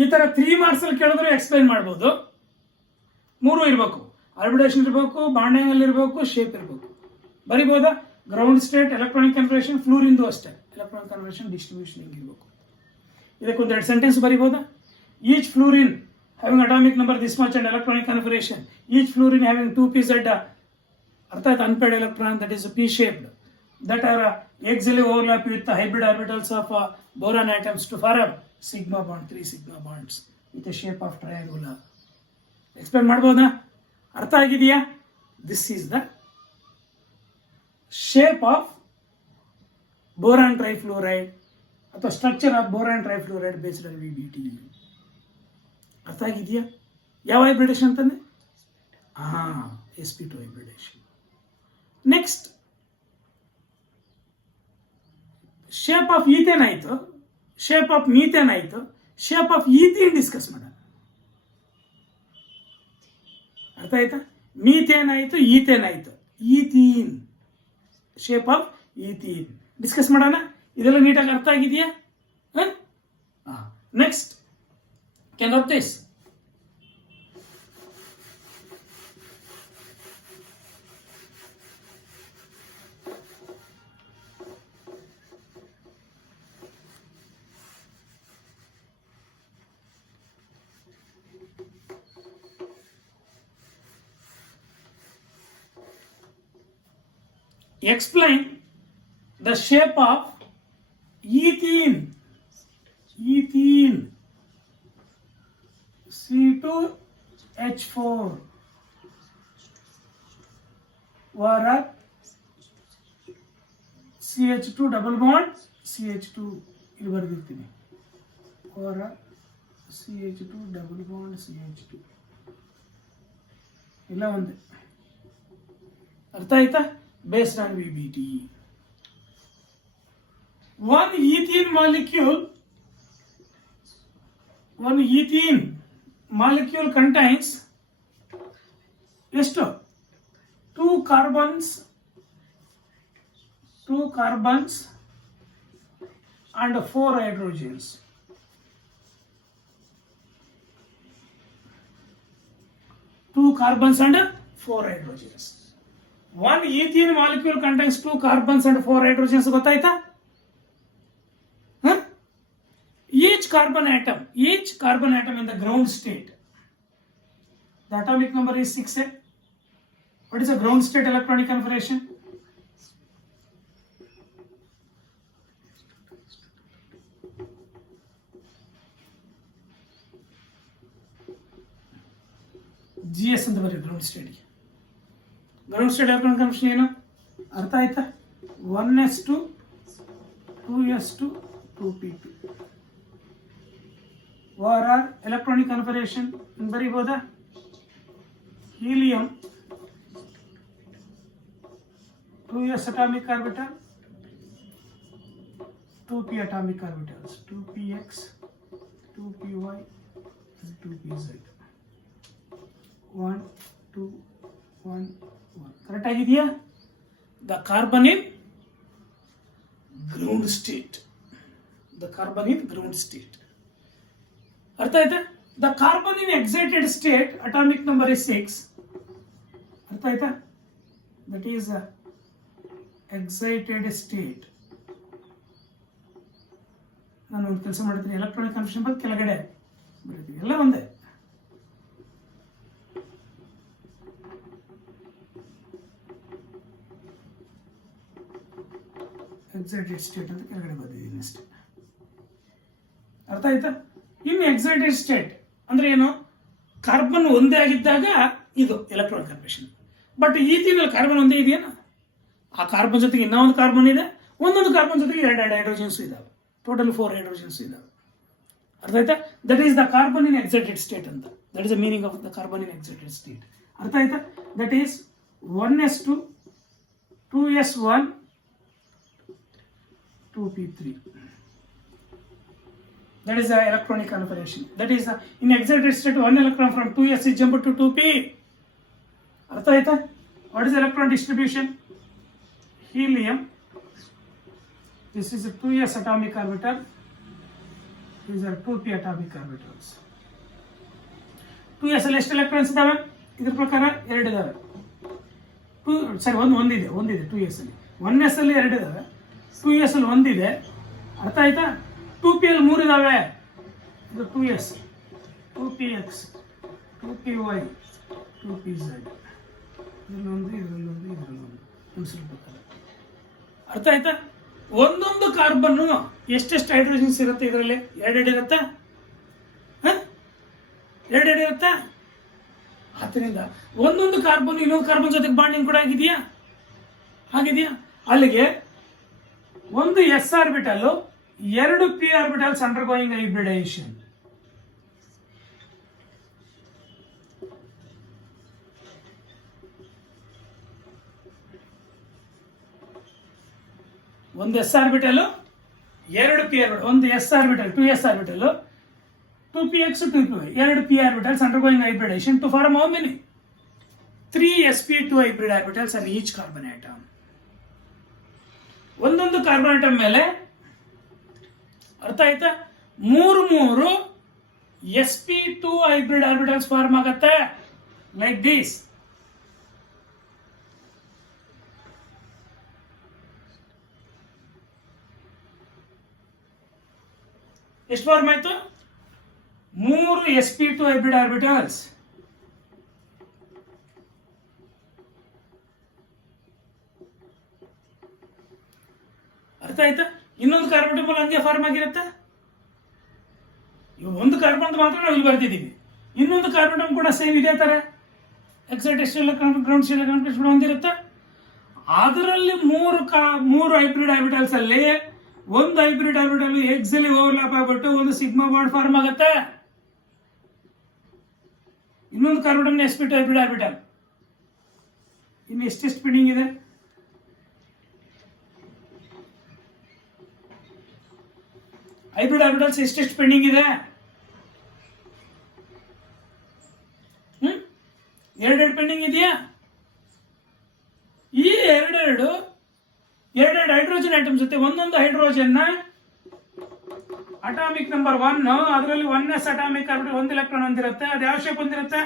ಈ ತರ 3 ಮಾರ್ಕ್ಸ್ ಅಲ್ಲಿ ಕೇಳಿದ್ರೆ ಎಕ್ಸ್ಪ್ಲೈನ್ ಮಾಡ್ಬೋದು. 3 ಇರಬೇಕು, ಹೈಬ್ರಿಡೇಷನ್ ಇರಬೇಕು, ಬಾಂಡಿಂಗ್ ಅಲ್ಲಿ ಇರಬೇಕು, ಶೇಪ್ ಇರಬೇಕು. ಬರಿಬೋದಾ? ಗ್ರೌಂಡ್ ಸ್ಟೇಟ್, ಎಲೆಕ್ಟ್ರಾನಿಕ್ ಕನ್ಫರ್ಮೇಷನ್, ಫ್ಲೂರಿಂದು ಅಷ್ಟೇ, ಎಲೆಕ್ಟ್ರಾನಿಕ್ ಕನ್ಫರ್ಮೇಷನ್ ಡಿಸ್ಟ್ರಿಬ್ಯೂಷನ್ ಹಿಂಗಿರ್ಬೇಕು. ಇದಕ್ಕೊಂದು 2 ಸೆಂಟೆನ್ಸ್ ಬರಿಬೋದಾ? Each fluorine having atomic number this much and electronic configuration, each fluorine having 2pz ಅರ್ಥ ಆಯ್ತು, unpaired electron that is p shaped that are axially overlap with the hybrid orbitals of boron atoms to form sigma bond, 3 sigma bonds with a shape of triangular. Explain ಮಾಡ್ಬೋದಾ? ಅರ್ಥ ಆಗಿದೆಯಾ? This is the shape of boron trifluoride ಅಥವಾ structure of boron trifluoride based on VBT. ಅರ್ಥ ಆಗಿದೆಯಾ? ಯಾವ hybridization ಅಂತಂದ್ರೆ sp2 hybridization. Next shape of ethane ಆಯಿತು, shape of methane ಆಯಿತು, ಶೇಪ್ ಆಫ್ ಈಥೀನ್ ಡಿಸ್ಕಸ್ ಮಾಡೋಣ. ಅರ್ಥ ಆಯ್ತಾ? ಮೀಥೇನ್ ಆಯಿತು, ಈಥೇನ್ ಆಯಿತು, ethene, shape of ethene discuss ಮಾಡೋಣ. ಇದೆಲ್ಲ ನೀಟಾಗಿ ಅರ್ಥ ಆಗಿದೆಯಾ? Next can note this. Explain the shape of ethene. Ethene C2H4 where CH2 double bond CH2 ಇಲ್ಲಿ ಬರೆದಿರ್ತೀನಿ, or CH2 double bond CH2 ಇಲ್ಲ ಒಂದೇ. ಅರ್ಥ ಆಯ್ತಾ? Based on VBT. One ethene molecule contains ಎಷ್ಟು? 2 carbons and 4 hydrogens. Two carbons and 4 hydrogens. One ethene molecule contains 2 carbons and 4 hydrogens. ಗೊತ್ತಾಯ್ತಾ? Each carbon atom in the ground state, the atomic number is 6a. What is a ground state electronic configuration? GS ಅಂತ ಬರೀ ground state. Ground state electronic confirmation ಏನು? ಅರ್ಥ ಆಯ್ತಾ? 1s2 2s2 2p2 what are electronic configuration ಬರೀಬೋದಾ? helium 2s atomic orbital, 2p atomic orbitals, 2px 2py and 2pz, 1 2 1 1. Correct ಆಗಿದೆಯಾ? The carbon in ground state, ಅರ್ಥ ಆಯ್ತಾ? The carbon in excited state atomic number is 6. ಅರ್ಥ ಆಯ್ತಾ? That is excited state. ನಾನು ಒಂದು ಕೆಲಸ ಮಾಡ್ತೀನಿ, electronic confirmation ಬಗ್ಗೆ ಕೆಳಗಡೆ ಬರೀತೀವಿ, ಎಲ್ಲ ಒಂದೇ. ಎಕ್ಸೈಟೆಡ್ ಸ್ಟೇಟ್ ಅಂತ ಕೆಳಗಡೆ ಬರ್ತಿದ್ದೀನಿ ಅಷ್ಟೇ. ಅರ್ಥ ಆಯ್ತಾ? ಇನ್ನು ಎಕ್ಸೈಟೆಡ್ ಸ್ಟೇಟ್ ಅಂದ್ರೆ ಏನು? ಕಾರ್ಬನ್ ಒಂದೇ ಆಗಿದ್ದಾಗ ಇದು ಎಲೆಕ್ಟ್ರಾನಿಕ್ ಕನ್ಫರ್ಮೇಷನ್. ಬಟ್ ಈಥೀನಲ್ಲಿ ಕಾರ್ಬನ್ ಒಂದೇ ಇದೆಯೇನಾ? ಆ ಕಾರ್ಬನ್ ಜೊತೆಗೆ ಇನ್ನೊಂದು ಕಾರ್ಬನ್ ಇದೆ, ಒಂದೊಂದು ಕಾರ್ಬನ್ ಜೊತೆಗೆ 2 ಹೈಡ್ರೋಜನ್ಸ್ ಇದಾವೆ, ಟೋಟಲ್ 4 ಹೈಡ್ರೋಜನ್ಸ್ ಇದಾವೆ. ಅರ್ಥ ಆಯ್ತಾ? That is the carbon in excited state ಅಂತ. That is the meaning of the carbon in excited state. ಅರ್ಥ ಆಯ್ತಾ? That is 1s2 2s1 2p3. That is the electronic configuration. That is in excited state 1 electron from 2s is jumped to 2p. ಅರ್ಥ ಆಯ್ತಾ? What is electron distribution? Helium This is a 2s atomic orbital. These are 2p atomic orbitals. 2s ಅಲ್ಲಿ ಎಷ್ಟು electrons ಇದಾವೆ? ಇದ್ರ ಪ್ರಕಾರ 2 ಇದಾವೆ. ಒಂದಿದೆ 2s ಅಲ್ಲಿ. 1s ಅಲ್ಲಿ 2 ಇದಾವೆ, 2s ಅಲ್ಲಿ 1 ಇದೆ. ಅರ್ಥ ಆಯ್ತಾ? 2p ಅಲ್ಲಿ 3 ಇದಾವೆ. ಇದು 2s, 2px, 2py, 2pz. ಇದರಲ್ಲೊಂದು. ಅರ್ಥ ಆಯ್ತಾ? ಒಂದೊಂದು ಕಾರ್ಬನ್ ಎಷ್ಟೆಷ್ಟು ಹೈಡ್ರೋಜನ್ಸ್ ಇರುತ್ತೆ ಇದರಲ್ಲಿ? 2 ಇರುತ್ತಾ? 2 ಇರುತ್ತಾ? ಆದ್ದರಿಂದ ಒಂದೊಂದು ಕಾರ್ಬನ್ ಇನ್ನೊಂದು ಕಾರ್ಬನ್ ಜೊತೆಗೆ ಬಾಂಡಿಂಗ್ ಕೂಡ ಆಗಿದೆಯಾ? ಅಲ್ಲಿಗೆ ಒಂದು s orbital, 2 p orbitals undergoing hybridisation. ಒಂದು s ಆರ್ಬಿಟಲ್, 2 p ಆರ್ಬಿಟಲ್. ಒಂದು s orbital 2s orbital, 2px 2py, 2 p orbitals undergoing hybridation to form how many? 3 sp2 hybrid orbitals on each carbon atom. ಒಂದೊಂದು carbon atom ಮೇಲೆ ಅರ್ಥ ಆಯ್ತಾ? 3 sp2 hybrid orbitals form ಆಗುತ್ತೆ, like this. ಎಷ್ಟು form ಆಯ್ತು? 3 sp2 hybrid orbitals. ಅರ್ಥ ಆಯ್ತಾ? ಇನ್ನೊಂದು ಕಾರ್ಬನ್ ಮೇಲೆ ಹಂಗೆ ಫಾರ್ಮ್ ಆಗಿರುತ್ತೆ. ಒಂದು ಕಾರ್ಬನ್ ಮಾತ್ರ ನಾವು ಇಲ್ಲಿ ಬರ್ತಿದ್ದೀವಿ, ಇನ್ನೊಂದು ಕಾರ್ಬನ್ ಕೂಡ ಸೇಮ್ ಇದೇ ತರ excitation electron, ground state electron ಹೊಂದಿರುತ್ತೆ. ಅದರಲ್ಲಿ 3 ಹೈಬ್ರಿಡ್ ಆರ್ಬಿಟಲ್ಸ್ ಅಲ್ಲಿ ಒಂದು ಹೈಬ್ರಿಡ್ ಆರ್ಬಿಟಲ್ ಎಕ್ಸ್ ಅಲ್ಲಿ ಓವರ್ಲ್ಯಾಪ್ ಆಗ್ಬಿಟ್ಟು ಒಂದು ಸಿಗ್ಮಾ ಬಾಂಡ್ ಫಾರ್ಮ್ ಆಗುತ್ತೆ. ಇನ್ನೊಂದು ಕಾರ್ಬನ್ sp2 ಹೈಬ್ರಿಡ್ ಆರ್ಬಿಟಲ್. ಇನ್ನು ಎಷ್ಟೆಷ್ಟು ಪೆಂಡಿಂಗ್ ಇದೆ? ಹೈಬ್ರಿಡ್ ಆರ್ಬಿಟಲ್ಸ್ ಎಷ್ಟೆಷ್ಟು ಪೆಂಡಿಂಗ್ ಇದೆ? 2 ಪೆಂಡಿಂಗ್ ಇದೆಯಾ? ಈ 2 ಹೈಡ್ರೋಜನ್ ಐಟಮ್ ಜೊತೆ ಒಂದೊಂದು ಹೈಡ್ರೋಜನ್ ಅಟಾಮಿಕ್ ನಂಬರ್ 1, ಅದರಲ್ಲಿ 1s ಅಟಾಮಿಕ್ ಆರ್ಬಿಟಲ್ 1 ಎಲೆಕ್ಟ್ರಾನ್ ಹೊಂದಿರುತ್ತೆ. ಅದು ಯಾವ ಶೇಪ್ ಹೊಂದಿರುತ್ತೆ?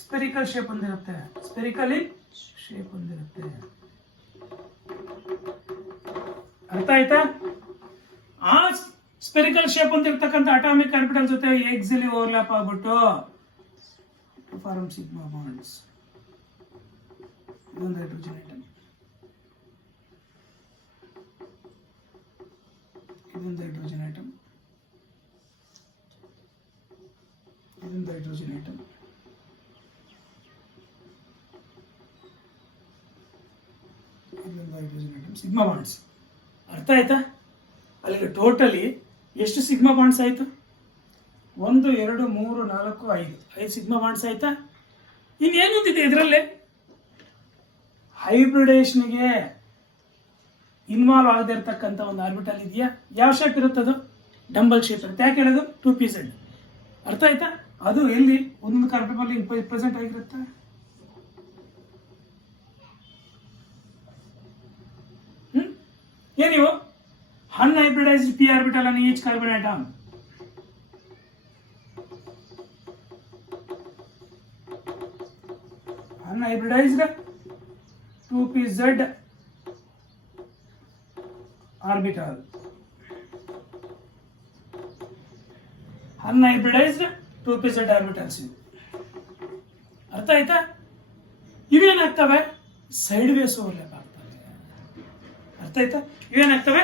ಸ್ಪೆರಿಕಲ್ ಶೇಪ್ ಹೊಂದಿರುತ್ತೆ. ಸ್ಪೆರಿಕಲ್ ಶೇಪ್ ಹೊಂದಿರುತ್ತೆ. ಅರ್ಥ ಆಯ್ತಾ? ಆ ಸ್ಪೆರಿಕಲ್ ಶೇಪ್ ಹೊಂದಿರತಕ್ಕಂಥ ಅಟಾಮಿಕ್ ಆರ್ಬಿಟಲ್ ಜೊತೆ ಎಕ್ಸ್ ಅಲ್ಲಿ ಓವರ್ಲ್ಯಾಪ್ ಆಗ್ಬಿಟ್ಟು ಫಾರ್ಮ್ ಸಿಗ್ಮಾ ಬಾಂಡ್ಸ್. ಇದೊಂದು ಹೈಡ್ರೋಜನ್ ಐಟಮ್, ಇದೊಂದು ಹೈಡ್ರೋಜನ್ ಐಟಮ್, ಇದೊಂದು ಹೈಡ್ರೋಜನ್ ಐಟಮ್, ಇದೊಂದು ಹೈಡ್ರೋಜನ್ ಐಟಮ್. Sigma bonds. ಅರ್ಥ ಆಯ್ತಾ? ಅಲ್ಲಿಗೆ ಟೋಟಲಿ ಎಷ್ಟು ಸಿಗ್ಮಾ ಬಾಂಡ್ಸ್ ಆಯ್ತು? 1 2 3 4 5 ಸಿಗ್ಮಾ ಬಾಂಡ್ಸ್ ಆಯ್ತಾ? ಇನ್ನೇನೊಂದಿದೆ ಇದರಲ್ಲಿ? ಹೈಬ್ರಿಡೇಷನ್ಗೆ ಇನ್ವಾಲ್ವ್ ಆಗದೆ ಇರತಕ್ಕಂಥ ಒಂದು ಆರ್ಬಿಟಲ್ ಇದೆಯಾ? ಯಾವ ಶೇಪ್ ಇರುತ್ತದು? ಡಂಬಲ್ ಶೇಪ್ ಇರುತ್ತೆ. ಯಾಕೆ ಹೇಳೋದು? 2pz. ಅರ್ಥ ಆಯ್ತಾ? ಅದು ಎಲ್ಲಿ ಒಂದೊಂದು ಕಾರ್ಬನ್ ಪ್ರೆಸೆಂಟ್ ಆಗಿರುತ್ತೆ. ಏನಿವು? unhybridized p orbital on each carbon atom. Unhybridized 2pz orbital. Unhybridized 2pz orbitals. ಅರ್ಥ ಆಯ್ತಾ? ಇವೇನಾಗ್ತವೆ? ಸೈಡ್ ವೇಸ್ ಓವರ್ಲ್ಯಾಪ್ ಆಗ್ತವೆ. ಅರ್ಥ ಆಯ್ತಾ? ಇವೇನಾಗ್ತವೆ?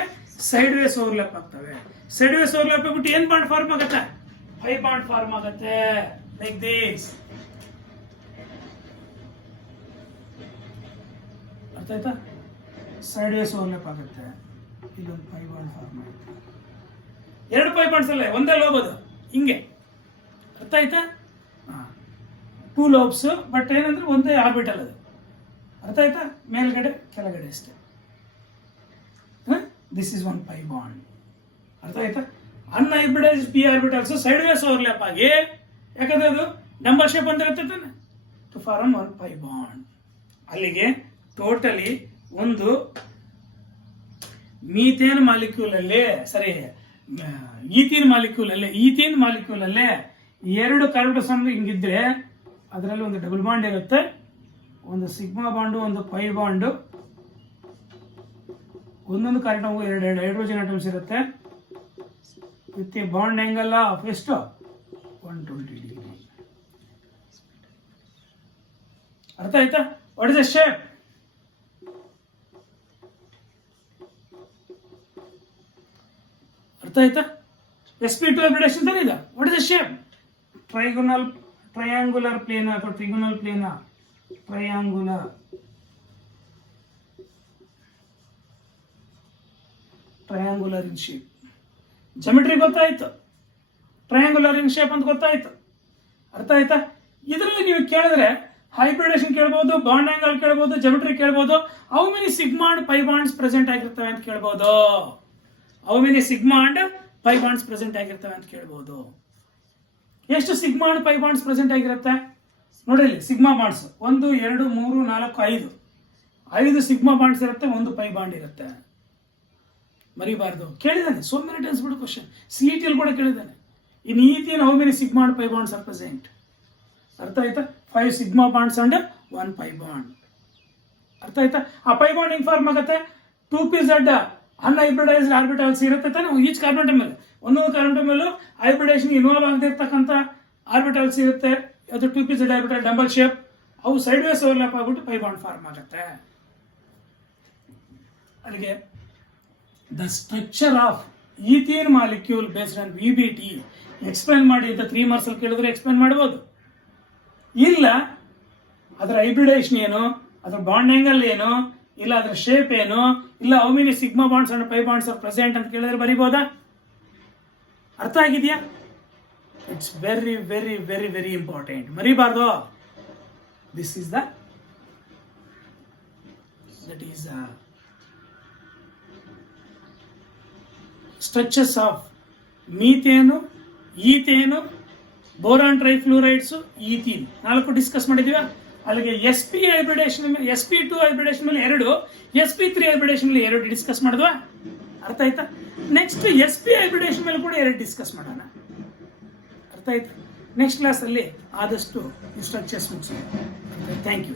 ಸೈಡ್ ವೇಸ್ ಓವರ್ಲ್ಯಾಪ್ ಆಗ್ತವೆ. ಸೈಡ್ ವೇಸ್ ಓವರ್ಲ್ಯಾಪ್ ಆಗ್ಬಿಟ್ಟು ಏನ್ ಬಾಂಡ್ ಫಾರ್ಮ್ ಆಗುತ್ತೆ? 5 ಬಾಂಡ್ ಫಾರ್ಮ್ ಆಗುತ್ತೆ, ಲೈಕ್ ದಿಸ್. ಅರ್ಥ ಆಯ್ತಾ? ಸೈಡ್ ವೇಸ್ ಓವರ್ಲ್ಯಾಪ್ ಆಗುತ್ತೆ. ಇಲ್ಲೊಂದು 5 ಬಾಂಡ್ ಫಾರ್ಮ್ ಆಗುತ್ತೆ. 2 5 ಬಾಂಡ್ಸ್ ಅಲ್ಲ, ಒಂದೇ ಲೋಬ್ ಅದು, ಹಿಂಗೆ. ಅರ್ಥ ಆಯ್ತಾ? 2 ಲೋಬ್ಸ್, ಬಟ್ ಏನಂದ್ರೆ ಒಂದೇ ಆರ್ಬಿಟಲ್ ಅದು. ಅರ್ಥ ಆಯ್ತಾ? ಮೇಲ್ಗಡೆ ಕೆಳಗಡೆ ಅಷ್ಟೇ. This is 1 pi bond. ಅರ್ಥ ಆಯ್ತಾ? Unhybridized p orbitals sideways overlap ಆಗಿ, ಯಾಕಂದ್ರೆ ಅದು ಡಂಬಲ್ ಶೇಪ್ ಬಂದಿರುತ್ತೆ ತಾನೆ, ಟು ಫಾರ್ಮ್ 1 pi ಬಾಂಡ್. ಅಲ್ಲಿಗೆ ಟೋಟಲಿ ಒಂದು ಮೀಥೇನ್ ಮಾಲಿಕ್ಯೂಲ್ ಅಲ್ಲಿ ಈಥೀನ್ ಮಾಲಿಕ್ಯೂಲ್ ಅಲ್ಲಿ ಎರಡು ಕಾರ್ಬನ್ ಹಿಂಗಿದ್ರೆ ಅದರಲ್ಲಿ ಒಂದು ಡಬಲ್ ಬಾಂಡ್ ಇರುತ್ತೆ, ಒಂದು ಸಿಗ್ಮಾ ಬಾಂಡು, ಒಂದು ಪೈ ಬಾಂಡು, ಒಂದೊಂದು ಕಾರ್ಬನ್ಗೂ ಎರಡು ಹೈಡ್ರೋಜನ್ ಆಟಮ್ಸ್ ಇರುತ್ತೆ with a bond angle of ಎಷ್ಟು 120 ಡಿಗ್ರಿ. ಅರ್ಥ ಆಯ್ತಾ? What is the shape? ಅರ್ಥ ಆಯ್ತಾ? sp2 hybridization ತಾನೆ ಈಗ. What is the shape? Triangular plane ಅಥವಾ trigonal plane, triangular in shape. Geometry ಗೊತ್ತಾಯ್ತು, ಟ್ರಯಾಂಗುಲರ್ ಇನ್ ಶೇಪ್ ಅಂತ ಗೊತ್ತಾಯ್ತು. ಅರ್ಥ ಆಯ್ತಾ? ಇದರಲ್ಲಿ ನೀವು ಕೇಳಿದ್ರೆ ಹೈಬ್ರಿಡೇಷನ್ ಕೇಳ್ಬೋದು, ಬಾಂಡ್ ಆಂಗಲ್ ಕೇಳ್ಬೋದು, ಜಾಮೆಟ್ರಿ ಕೇಳ್ಬೋದು, how many sigma and pi bonds present ಆಗಿರ್ತವೆ ಅಂತ ಕೇಳ್ಬೋದು. How many sigma and pi bonds present ಆಗಿರ್ತವೆ ಅಂತ ಕೇಳ್ಬೋದು. ಎಷ್ಟು sigma and pi bonds present ಆಗಿರುತ್ತೆ ನೋಡಿ. ಸಿಗ್ಮಾ ಬಾಂಡ್ಸ್ 1 2 3 4 5 ಸಿಗ್ಮಾ ಬಾಂಡ್ಸ್ ಇರುತ್ತೆ, ಒಂದು ಪೈ ಬಾಂಡ್ ಇರುತ್ತೆ. ಮರಿಬಾರ್ದು. ಕೇಳಿದ್ದಾನೆ ಸೋ ಮೆನಿ ಟೈಮ್ಸ್ ಬಿಡು ಕ್ವಶನ್. CET ಕೂಡ ಕೇಳಿದ್ದಾನೆ. In ethene how many sigma and pi bonds are present? ಅರ್ಥ ಆಯ್ತಾ? 5 sigma bonds and 1 pi bond. ಅರ್ಥ ಆಯ್ತಾ? ಆ ಪೈ ಬಾಂಡ್ ಹೆಂಗ್ ಫಾರ್ಮ್ ಆಗುತ್ತೆ? 2pz ಅನ್ಹೈಬ್ರಿಡೈಸ್ಡ್ ಆರ್ಬಿಟಲ್ಸ್ ಇರುತ್ತೆ ತಾನೆ ಈಚ್ ಕಾರ್ಬನ್ ಮೇಲೆ. ಒಂದೊಂದು ಕಾರ್ಬನ್ ಮೇಲೂ ಹೈಬ್ರಿಡೇಷನ್ ಇನ್ವಾಲ್ವ್ ಆಗದಿರ್ತಕ್ಕಂಥ ಆರ್ಬಿಟಲ್ಸ್ ಇರುತ್ತೆ. ಅದು 2pz ಆರ್ಬಿಟಲ್ ಡಬಲ್ ಶೇಪ್. ಅವು ಸೈಡ್ ವೇಸ್ ಓವರ್ಲ್ಯಾಪ್ ಆಗ್ಬಿಟ್ಟು ಪೈ ಬಾಂಡ್ ಫಾರ್ಮ್ ಆಗುತ್ತೆ. ಅಲ್ಲಿಗೆ the structure of ethene molecule based on VBT explain ಮಾಡಿ ಅಂತ 3 ಮಾರ್ಕ್ಸ್ ಅಲ್ಲಿ ಕೇಳಿದ್ರೆ ಎಕ್ಸ್ಪ್ಲೈನ್ ಮಾಡ್ಬೋದು. ಇಲ್ಲ ಅದರ ಹೈಬ್ರಿಡೇಷನ್ ಏನು, ಅದರ ಬಾಂಡ್ ಆಂಗಲ್ ಏನು, ಇಲ್ಲ ಅದರ ಶೇಪ್ ಏನು, ಇಲ್ಲ how many sigma bonds and pi bonds are present ಅಂತ ಕೇಳಿದ್ರೆ ಬರಿಬೋದಾ? ಅರ್ಥ ಆಗಿದೆಯಾ? It's very very very very important. ಮರಿಬಾರ್ದು. This is structures of methane, ethane, boron trifluorides, ethene 4 discuss ಮಾಡಿದೀವ. ಅಲ್ಲಿಗೆ sp2 ಹೈಬ್ರಿಡೇಷನ್ ಮೇಲೆ 2, sp3 ಹೈಬ್ರಿಡೇಷನ್ ಮೇಲೆ 2 ಡಿಸ್ಕಸ್ ಮಾಡಿದ್ವಾ? ಅರ್ಥ ಆಯ್ತಾ? ನೆಕ್ಸ್ಟ್ sp ಹೈಬ್ರಿಡೇಷನ್ ಮೇಲೆ ಕೂಡ 2 ಡಿಸ್ಕಸ್ ಮಾಡೋಣ. ಅರ್ಥ ಆಯ್ತಾ? ನೆಕ್ಸ್ಟ್ ಕ್ಲಾಸ್ ಅಲ್ಲಿ ಆದಷ್ಟು ಸ್ಟ್ರಕ್ಚರ್ಸ್ ಮುಗಿಸೋಣ. Thank you.